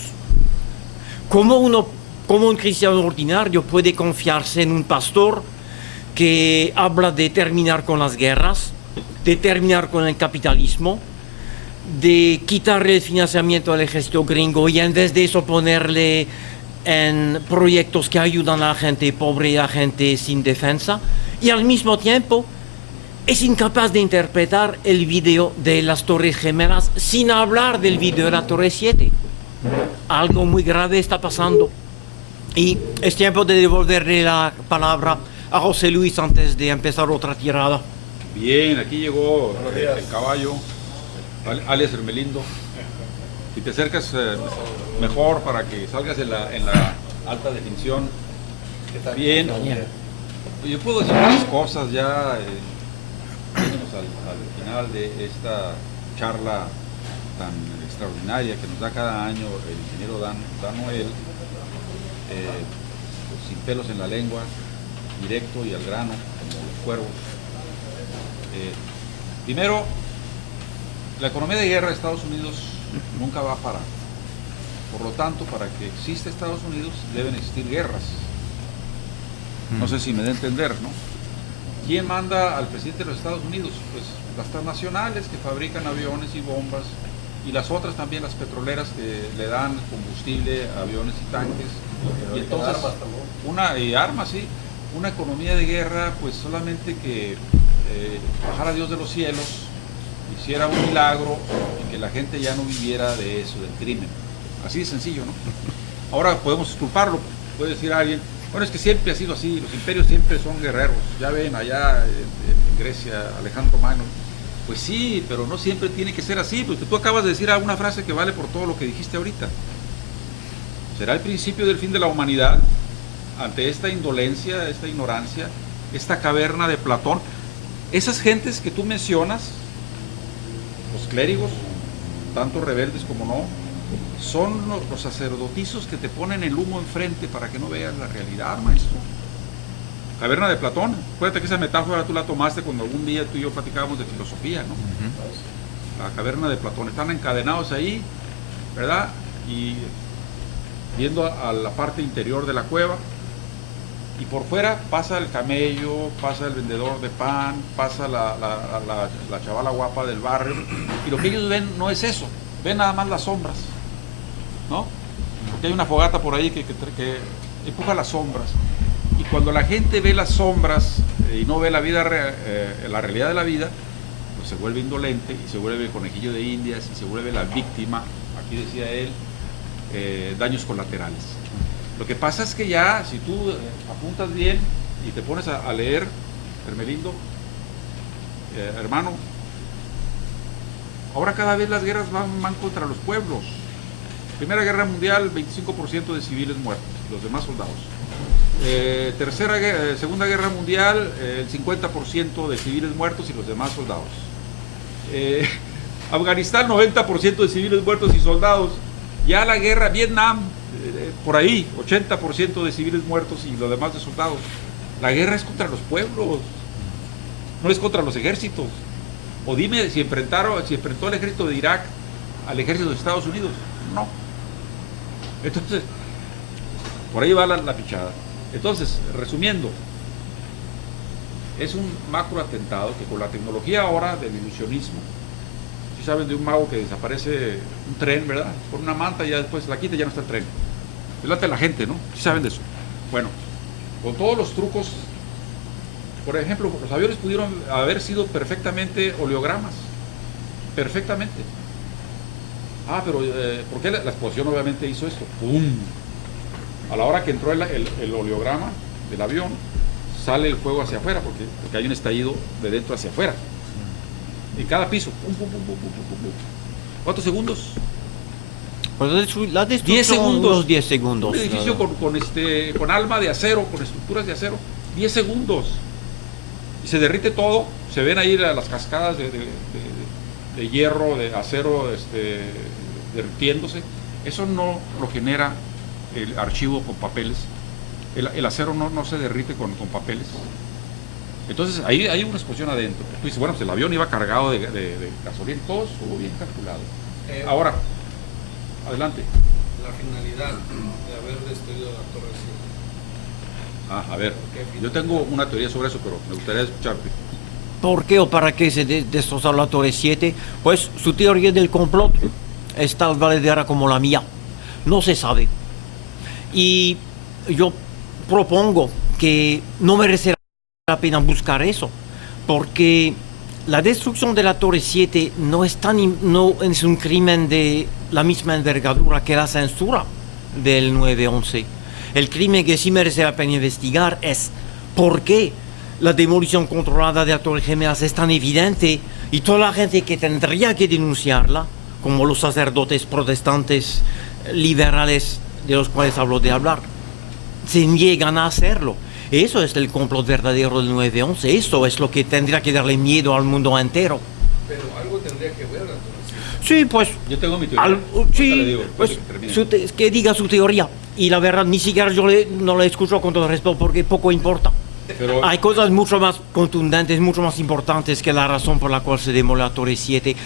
¿Cómo un cristiano ordinario puede confiarse en un pastor que habla de terminar con las guerras, de terminar con el capitalismo, de quitarle el financiamiento al ejército gringo y en vez de eso ponerle en proyectos que ayudan a la gente pobre y a la gente sin defensa? Y al mismo tiempo es incapaz de interpretar el video de las Torres Gemelas sin hablar del video de la Torre 7. Algo muy grave está pasando. Y es tiempo de devolverle la palabra a José Luis antes de empezar otra tirada. Bien, aquí llegó el caballo, alias Hermelindo. Si te acercas mejor para que salgas en la alta definición. Bien. Yo puedo decir muchas cosas ya. Yéndonos al final de esta charla tan extraordinaria que nos da cada año el ingeniero Dan Noel, pues sin pelos en la lengua, directo y al grano, como los cuervos. Primero, la economía de guerra de Estados Unidos nunca va a parar. Por lo tanto, para que exista Estados Unidos deben existir guerras. No sé si me da a entender, ¿no? ¿Quién manda al presidente de los Estados Unidos? Pues las transnacionales que fabrican aviones y bombas, y las otras también, las petroleras que le dan combustible a aviones y tanques. Y entonces, armas, sí. Una economía de guerra, pues solamente que bajara Dios de los cielos, hiciera un milagro y que la gente ya no viviera de eso, del crimen. Así de sencillo, ¿no? Ahora podemos culparlo, puede decir alguien, bueno, es que siempre ha sido así, los imperios siempre son guerreros. Ya ven allá en Grecia, Alejandro Magno. Pues sí, pero no siempre tiene que ser así, porque tú acabas de decir alguna frase que vale por todo lo que dijiste ahorita. ¿Será el principio del fin de la humanidad ante esta indolencia, esta ignorancia, esta caverna de Platón? Esas gentes que tú mencionas, los clérigos, tanto rebeldes como no, son los sacerdotizos que te ponen el humo enfrente para que no veas la realidad, maestro. Caverna de Platón. Acuérdate que esa metáfora tú la tomaste cuando algún día tú y yo platicábamos de filosofía, ¿no? La caverna de Platón. Están encadenados ahí, ¿verdad? Y viendo a la parte interior de la cueva, y por fuera pasa el camello, pasa el vendedor de pan, pasa la chavala guapa del barrio, y lo que ellos ven no es eso, ven nada más las sombras, ¿no? Porque hay una fogata por ahí que empuja las sombras, y cuando la gente ve las sombras y no ve la vida, la realidad de la vida, pues se vuelve indolente y se vuelve conejillo de indias y se vuelve la víctima, aquí decía él, daños colaterales. Lo que pasa es que ya, si tú apuntas bien y te pones a leer, Hermelindo, hermano, ahora cada vez las guerras van contra los pueblos. Primera Guerra Mundial, 25% de civiles muertos, los demás soldados. Segunda Guerra Mundial, el 50% de civiles muertos y los demás soldados. Afganistán, 90% de civiles muertos y soldados. Ya la guerra, Vietnam, por ahí, 80% de civiles muertos y los demás de soldados. La guerra es contra los pueblos, no es contra los ejércitos. O dime si enfrentó el ejército de Irak al ejército de Estados Unidos. No. Entonces, por ahí va la pichada. Entonces, resumiendo, es un macro atentado que con la tecnología ahora del ilusionismo, si saben de un mago que desaparece un tren, ¿verdad? Por una manta y ya después la quita y ya no está el tren. Delante de la gente, ¿no? Sí saben de eso. Bueno, con todos los trucos, por ejemplo, los aviones pudieron haber sido perfectamente oleogramas. Perfectamente. Ah, pero ¿por qué la explosión obviamente hizo esto? ¡Pum! A la hora que entró el oleograma del avión, sale el fuego hacia afuera, porque hay un estallido de dentro hacia afuera. En cada piso. Pum, pum, pum, pum, pum, pum, pum. ¿Cuántos segundos? Pues la destrucción, 10 segundos. unos 10 segundos. Un edificio con alma de acero, con estructuras de acero. 10 segundos. Y se derrite todo. Se ven ahí las cascadas de hierro, de acero, derritiéndose. Eso no lo genera el archivo con papeles. El acero no se derrite con papeles. Entonces ahí hay una explosión adentro. Tú dices, bueno, pues el avión iba cargado de gasolina, todo estuvo bien calculado. Ahora, adelante. La finalidad de haber destruido la Torre 7. A ver, yo tengo una teoría sobre eso, pero me gustaría escucharte. ¿Por qué o para qué se destrozó la Torre 7? Pues su teoría del complot es tan valedera como la mía. No se sabe. Y yo propongo que no merecerá la pena buscar eso, porque la destrucción de la Torre 7 no es un crimen de la misma envergadura que la censura del 9/11. El crimen que sí merece la pena investigar es por qué la demolición controlada de la Torre Gemelas es tan evidente y toda la gente que tendría que denunciarla, como los sacerdotes protestantes liberales de los cuales hablo de hablar, se niegan a hacerlo. Eso es el complot verdadero del 9/11. Eso es lo que tendría que darle miedo al mundo entero. Pero algo tendría que ver la Torre 7. Sí, pues... Yo tengo mi teoría. Sí, pues que diga su teoría. Y la verdad, ni siquiera yo no la escucho con todo el respeto porque poco importa. Pero hay cosas mucho más contundentes, mucho más importantes que la razón por la cual se demolió la Torre 7.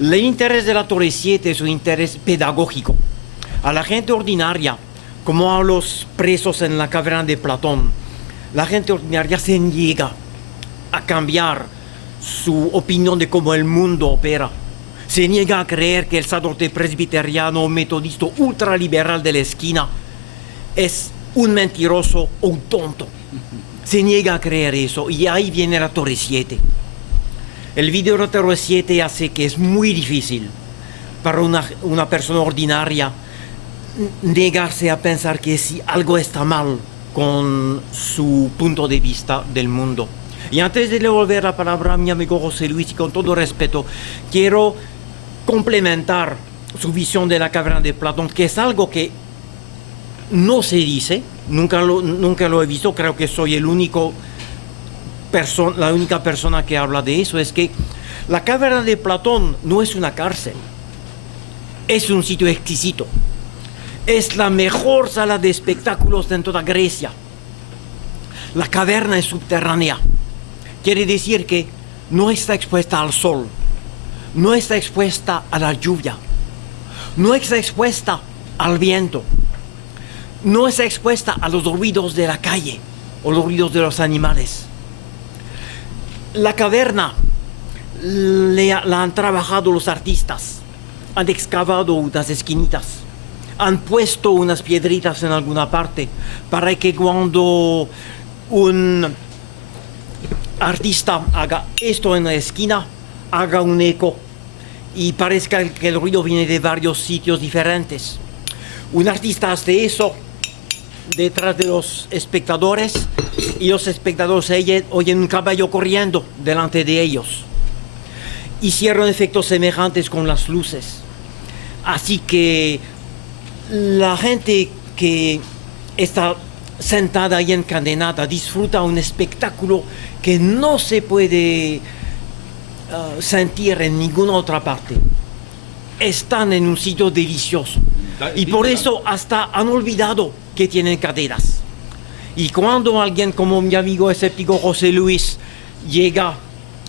El interés de la Torre 7 es un interés pedagógico. A la gente ordinaria, como a los presos en la caverna de Platón, la gente ordinaria se niega a cambiar su opinión de cómo el mundo opera. Se niega a creer que el sacerdote presbiteriano o metodista ultraliberal de la esquina es un mentiroso o un tonto. Se niega a creer eso y ahí viene la Torre 7. El video de la Torre 7 hace que es muy difícil para una persona ordinaria negarse a pensar que si algo está mal con su punto de vista del mundo. Y antes de devolver la palabra a mi amigo José Luis, y con todo respeto, quiero complementar su visión de la caverna de Platón, que es algo que no se dice, nunca lo he visto, creo que soy la única persona que habla de eso, es que la caverna de Platón no es una cárcel, es un sitio exquisito. Es la mejor sala de espectáculos de toda Grecia. La caverna es subterránea. Quiere decir que no está expuesta al sol, no está expuesta a la lluvia, no está expuesta al viento, no está expuesta a los ruidos de la calle o los ruidos de los animales. La caverna la han trabajado los artistas, han excavado unas esquinitas, han puesto unas piedritas en alguna parte para que cuando un artista haga esto en la esquina, haga un eco y parezca que el ruido viene de varios sitios diferentes. Un artista hace eso detrás de los espectadores y los espectadores oyen un caballo corriendo delante de ellos. Hicieron efectos semejantes con las luces. Así que la gente que está sentada y encadenada disfruta un espectáculo que no se puede sentir en ninguna otra parte. Están en un sitio delicioso y por eso hasta han olvidado que tienen caderas. Y cuando alguien como mi amigo escéptico José Luis llega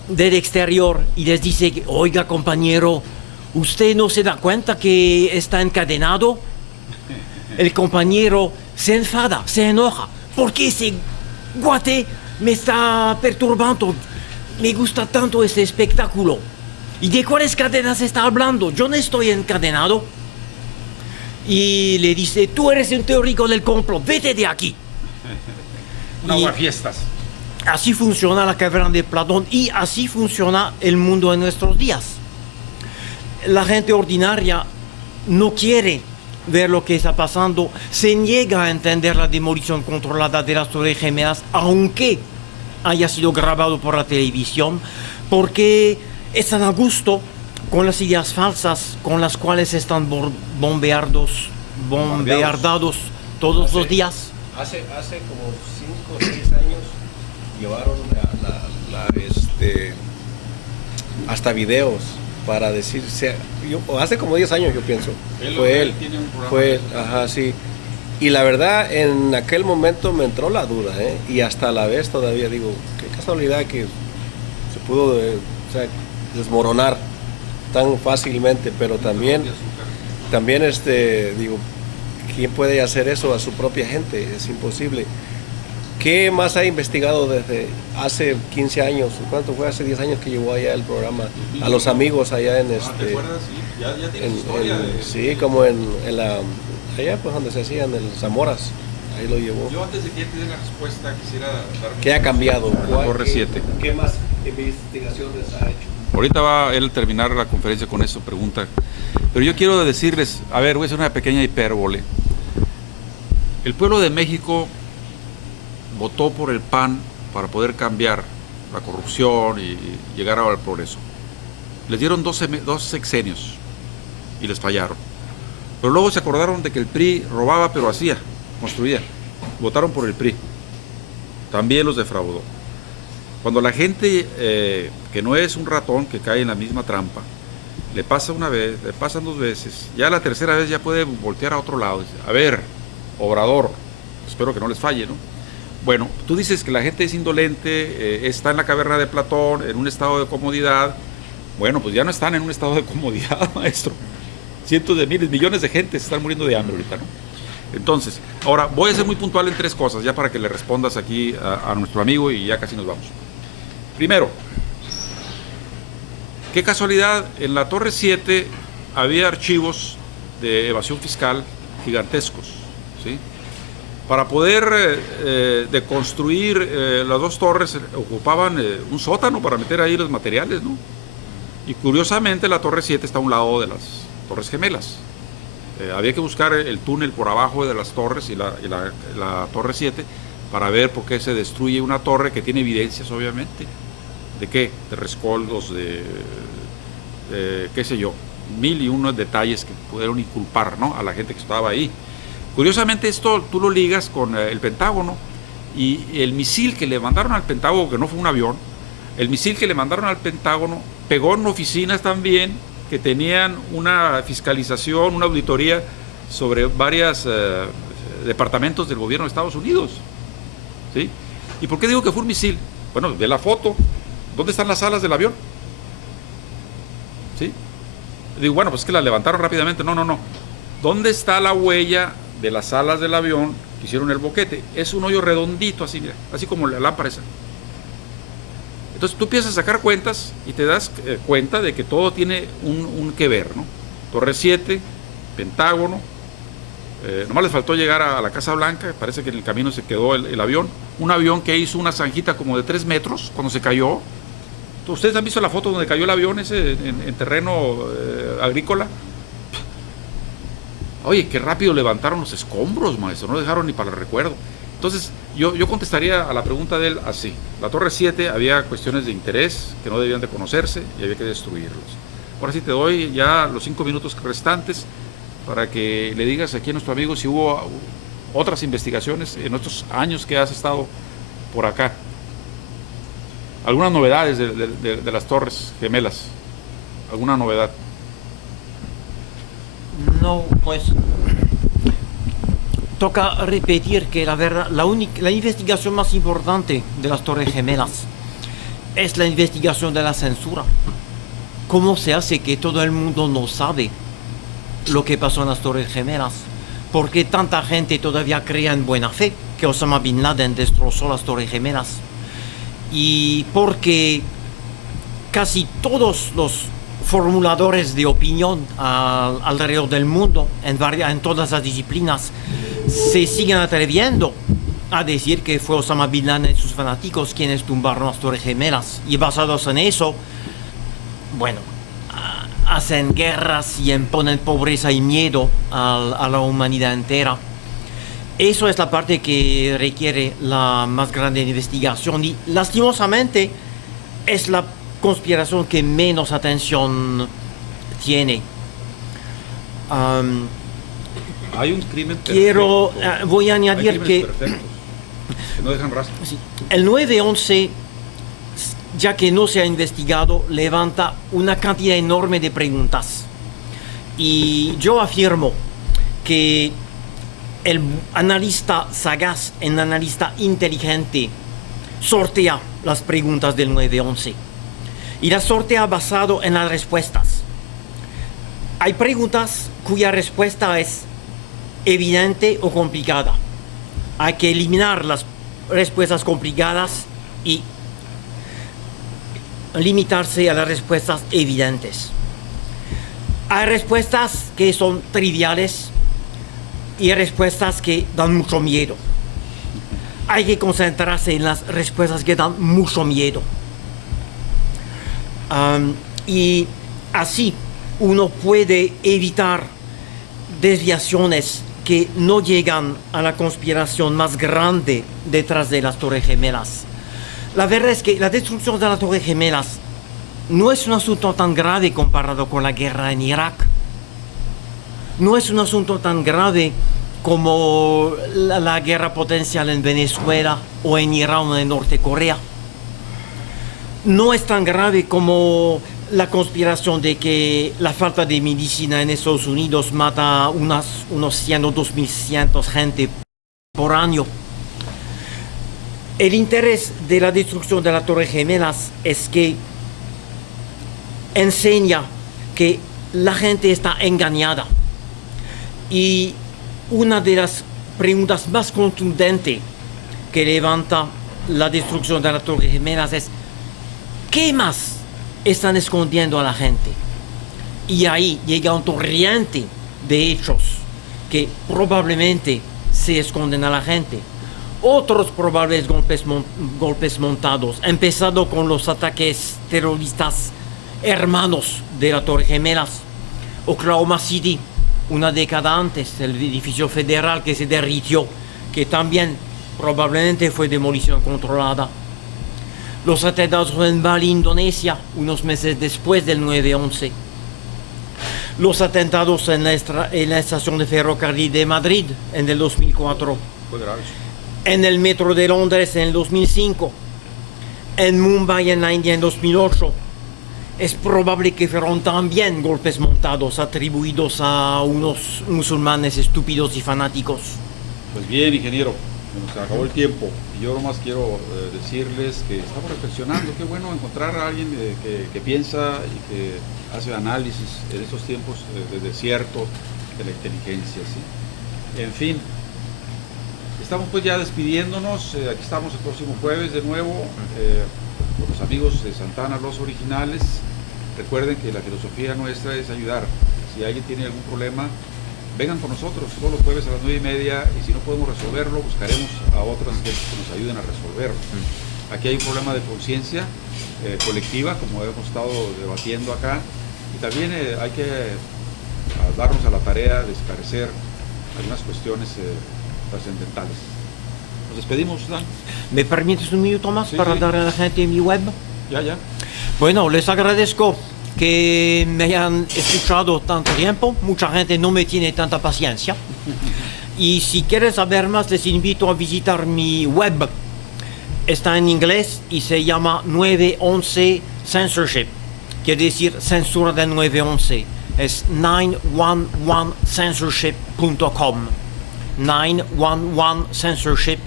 del exterior y les dice que, oiga compañero, ¿usted no se da cuenta que está encadenado? El compañero se enfada, se enoja, porque ese guate me está perturbando. Me gusta tanto ese espectáculo. ¿Y de cuáles cadenas está hablando? Yo no estoy encadenado. Y le dice, tú eres un teórico del complot, vete de aquí. Un aguafiestas. Así funciona la caverna de Platón y así funciona el mundo en nuestros días. La gente ordinaria no quiere ver lo que está pasando, se niega a entender la demolición controlada de las Torres Gemelas, aunque haya sido grabado por la televisión, porque están a gusto con las ideas falsas con las cuales están bombardeados todos los días. Hace como 5 o 6 años llevaron hasta videos para decir, hace como 10 años yo pienso, fue él, ajá, sí. Y la verdad, en aquel momento me entró la duda, y hasta la vez todavía digo, qué casualidad que se pudo desmoronar tan fácilmente, pero también digo, ¿quién puede hacer eso a su propia gente? Es imposible. ¿Qué más ha investigado desde hace 15 años? ¿Cuánto fue? Hace 10 años que llevó allá el programa a los amigos allá en ¿Te acuerdas? Sí, ya tienes historia. Sí, como en la allá pues donde se hacían el Zamoras, ahí lo llevó. Yo antes de que te dé la respuesta quisiera dar... ¿Qué ha cambiado? La Torre 7. ¿Qué más investigaciones ha hecho? Ahorita va él a terminar la conferencia con eso, pregunta. Pero yo quiero decirles, a ver, voy a hacer una pequeña hipérbole. El pueblo de México votó por el PAN para poder cambiar la corrupción y llegar al progreso. Les dieron dos sexenios y les fallaron. Pero luego se acordaron de que el PRI robaba pero hacía, construía. Votaron por el PRI. También los defraudó. Cuando la gente que no es un ratón que cae en la misma trampa, le pasa una vez, le pasan 2 veces, ya la tercera vez ya puede voltear a otro lado. Dice, a ver, Obrador, espero que no les falle, ¿no? Bueno, tú dices que la gente es indolente, está en la caverna de Platón, en un estado de comodidad. Bueno, pues ya no están en un estado de comodidad, maestro. Cientos de miles, millones de gente se están muriendo de hambre ahorita, ¿no? Entonces, ahora voy a ser muy puntual en 3 cosas, ya para que le respondas aquí a nuestro amigo y ya casi nos vamos. Primero, qué casualidad, en la Torre 7 había archivos de evasión fiscal gigantescos, ¿sí? Para poder deconstruir las 2 torres ocupaban un sótano para meter ahí los materiales, ¿no? Y curiosamente la Torre 7 está a un lado de las Torres Gemelas. Había que buscar el túnel por abajo de las torres y la Torre 7 para ver por qué se destruye una torre que tiene evidencias, obviamente. ¿De qué? De rescoldos, de qué sé yo, 1001 detalles que pudieron inculpar, ¿no?, a la gente que estaba ahí. Curiosamente esto tú lo ligas con el Pentágono y el misil que le mandaron al Pentágono, que no fue un avión, el misil que le mandaron al Pentágono pegó en oficinas también que tenían una fiscalización, una auditoría sobre varios departamentos del gobierno de Estados Unidos, ¿sí? ¿Y por qué digo que fue un misil? Bueno, ve la foto. ¿Dónde están las alas del avión? ¿Sí? Digo, bueno, pues es que la levantaron rápidamente. No. ¿Dónde está la huella de las alas del avión que hicieron el boquete? Es un hoyo redondito así, mira, así como la lámpara esa. Entonces tú empiezas a sacar cuentas y te das cuenta de que todo tiene un que ver, ¿no? Torre 7, Pentágono, nomás les faltó llegar a la Casa Blanca, parece que en el camino se quedó el avión, un avión que hizo una zanjita como de 3 metros cuando se cayó. ¿Ustedes han visto la foto donde cayó el avión ese en terreno agrícola? Oye, qué rápido levantaron los escombros, maestro, no dejaron ni para el recuerdo. Entonces, yo contestaría a la pregunta de él así. La Torre 7 había cuestiones de interés que no debían de conocerse y había que destruirlos. Ahora sí te doy ya los 5 minutos restantes para que le digas aquí a nuestro amigo si hubo otras investigaciones en estos años que has estado por acá. Algunas novedades de las Torres Gemelas. ¿Alguna novedad? No, pues toca repetir que la investigación más importante de las Torres Gemelas es la investigación de la censura. ¿Cómo se hace que todo el mundo no sabe lo que pasó en las Torres Gemelas? ¿Por qué tanta gente todavía cree en buena fe que Osama Bin Laden destrozó las Torres Gemelas? Y porque casi todos los formuladores de opinión alrededor del mundo, en todas las disciplinas, se siguen atreviendo a decir que fue Osama Bin Laden y sus fanáticos quienes tumbaron las Torres Gemelas. Y basados en eso, bueno, hacen guerras y imponen pobreza y miedo a la humanidad entera. Eso es la parte que requiere la más grande investigación y lastimosamente es la conspiración que menos atención tiene. Hay un crimen Quiero, perfecto. voy a añadir Hay crímenes perfectos, que no dejan rastro. sí, el 9/11, ya que no se ha investigado, levanta una cantidad enorme de preguntas. Y yo afirmo que el analista sagaz, el analista inteligente, sortea las preguntas del 9/11 y las sortea basado en las respuestas. Hay preguntas cuya respuesta es evidente o complicada. Hay que eliminar las respuestas complicadas y limitarse a las respuestas evidentes. Hay respuestas que son triviales y respuestas que dan mucho miedo. Hay que concentrarse en las respuestas que dan mucho miedo. Y así uno puede evitar desviaciones que no llegan a la conspiración más grande detrás de las Torres Gemelas. La verdad es que la destrucción de las Torres Gemelas no es un asunto tan grave comparado con la guerra en Irak. No es un asunto tan grave como la guerra potencial en Venezuela o en Irán o en Norte Corea. No es tan grave como la conspiración de que la falta de medicina en Estados Unidos mata unos 100 o 2.100 gente por año. El interés de la destrucción de las Torres Gemelas es que enseña que la gente está engañada. Y una de las preguntas más contundentes que levanta la destrucción de las Torres Gemelas es: ¿qué más están escondiendo a la gente? Y ahí llega un torrente de hechos que probablemente se esconden a la gente. Otros probables golpes montados, empezando con los ataques terroristas hermanos de las Torres Gemelas. Oklahoma City, una década antes, el edificio federal que se derritió, que también probablemente fue demolición controlada. Los atentados en Bali, Indonesia, unos meses después del 9/11. Los atentados en la estación de ferrocarril de Madrid en el 2004. Fue grave. En el metro de Londres en el 2005. En Mumbai, en la India, en 2008. Es probable que fueron también golpes montados atribuidos a unos musulmanes estúpidos y fanáticos. Pues bien, ingeniero, se nos acabó el tiempo y yo nomás quiero decirles que estamos reflexionando. Qué bueno encontrar a alguien que piensa y que hace análisis en estos tiempos de desierto de la inteligencia, ¿sí? En fin, estamos pues ya despidiéndonos. Aquí estamos el próximo jueves de nuevo con los amigos de Santana, los originales. Recuerden que la filosofía nuestra es ayudar. Si alguien tiene algún problema, vengan con nosotros todos los jueves a las 9:30, y si no podemos resolverlo, buscaremos a otras que nos ayuden a resolverlo. Aquí hay un problema de conciencia colectiva, como hemos estado debatiendo acá, y también hay que darnos a la tarea de esclarecer algunas cuestiones trascendentales. Nos despedimos, Dan. ¿Me permites un minuto más para dar a la gente mi web? Ya. Bueno, les agradezco que me hayan escuchado tanto tiempo. Mucha gente no me tiene tanta paciencia. Y si quieren saber más, les invito a visitar mi web. Está en inglés y se llama 911 Censorship. Quiere decir censura del 911. Es 911censorship.com. 911 Censorship,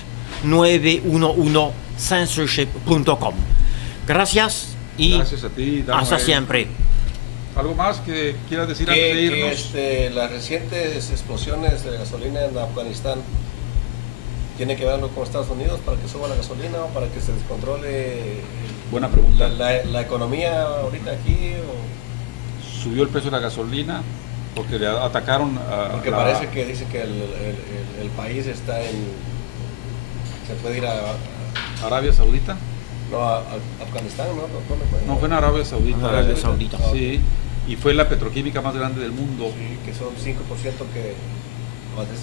911censorship.com. Gracias y gracias a ti, Dan hasta Noel. siempre. ¿Algo más que quieras decir antes de irnos? Las recientes explosiones de gasolina en Afganistán tiene que verlo con Estados Unidos para que suba la gasolina o para que se descontrole Buena pregunta. la economía ahorita aquí. subió el precio de la gasolina porque le atacaron a Porque parece que dice que el país está se puede ir a Arabia Saudita. no, a Afganistán, ¿no? ¿Dónde fue? No, fue en Arabia Saudita. En Arabia Saudita. Sí, y fue la petroquímica más grande del mundo. Sí, que son 5% que...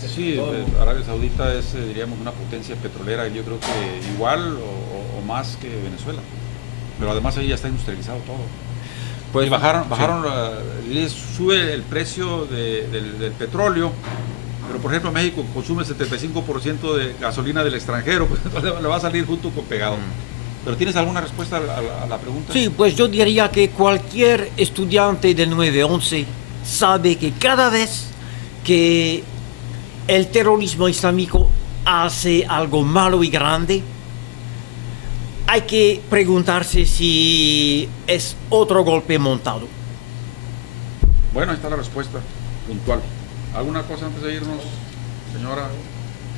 Sí, todo el pues, mundo. Arabia Saudita es, diríamos, una potencia petrolera, yo creo que igual o más que Venezuela. Pero además ahí ya está industrializado todo. Pues Y bajaron, sube el precio del petróleo, pero por ejemplo México consume el 75% de gasolina del extranjero, pues entonces le va a salir junto con pegado. ¿Pero tienes alguna respuesta a la pregunta? Sí, pues yo diría que cualquier estudiante de 9-11 sabe que cada vez que el terrorismo islámico hace algo malo y grande, hay que preguntarse si es otro golpe montado. Bueno, ahí está la respuesta puntual. ¿Alguna cosa antes de irnos, señora?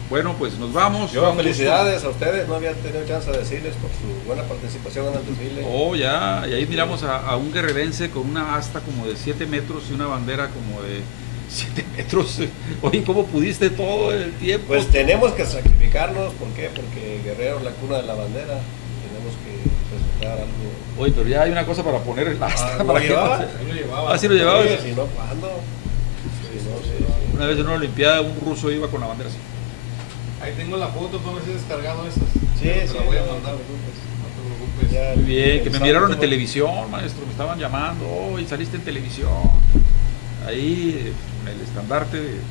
Bueno, pues nos vamos. Yo, felicidades a ustedes, no había tenido chance de decirles por su buena participación en el desfile. Oh, ya, y ahí miramos a un guerrerense con una asta como de 7 metros y una bandera como de 7 metros. Oye, ¿cómo pudiste todo el tiempo? Pues tenemos que sacrificarnos, ¿por qué? Porque Guerrero es la cuna de la bandera, tenemos que presentar algo. Oye, pero ya hay una cosa para poner el asta. ¿Lo para que llevaba? no se- Ahí lo llevaba. Ah, sí lo llevaba. Sí, si no, ¿cuándo? Si no, sí. Una vez en una olimpiada un ruso iba con la bandera así. Ahí tengo la foto, tú no has descargado esas. Sí, Te sí, la voy a no te mandar. preocupes. No te preocupes. Ya, Muy bien, que me el miraron en sábado- televisión, maestro, me estaban llamando, oh, y saliste en televisión. Ahí,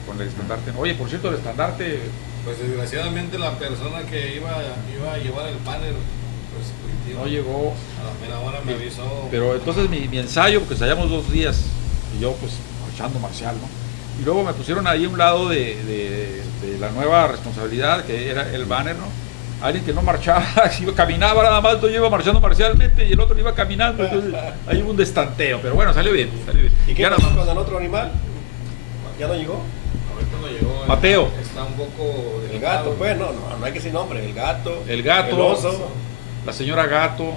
con el estandarte. Oye, por cierto, el estandarte, Pues desgraciadamente la persona que iba a llevar el banner, pues no llegó. a la mera hora me avisó. Pero entonces mi ensayo, porque ensayamos 2 días, y yo pues marchando marcial, ¿no? Y luego me pusieron ahí a un lado de la nueva responsabilidad, que era el banner, ¿no? Alguien que no marchaba, caminaba nada más, yo iba marchando marcialmente y el otro iba caminando, entonces ahí hubo un destanteo, pero bueno, salió bien, salió bien. ¿Y qué Ya pasó nos vamos. con el otro animal? ¿Ya no llegó? Ahorita no llegó. Mateo. Está un poco El delicado. gato, pues, no hay que decir nombre, el gato. El gato, El oso. la señora Gato,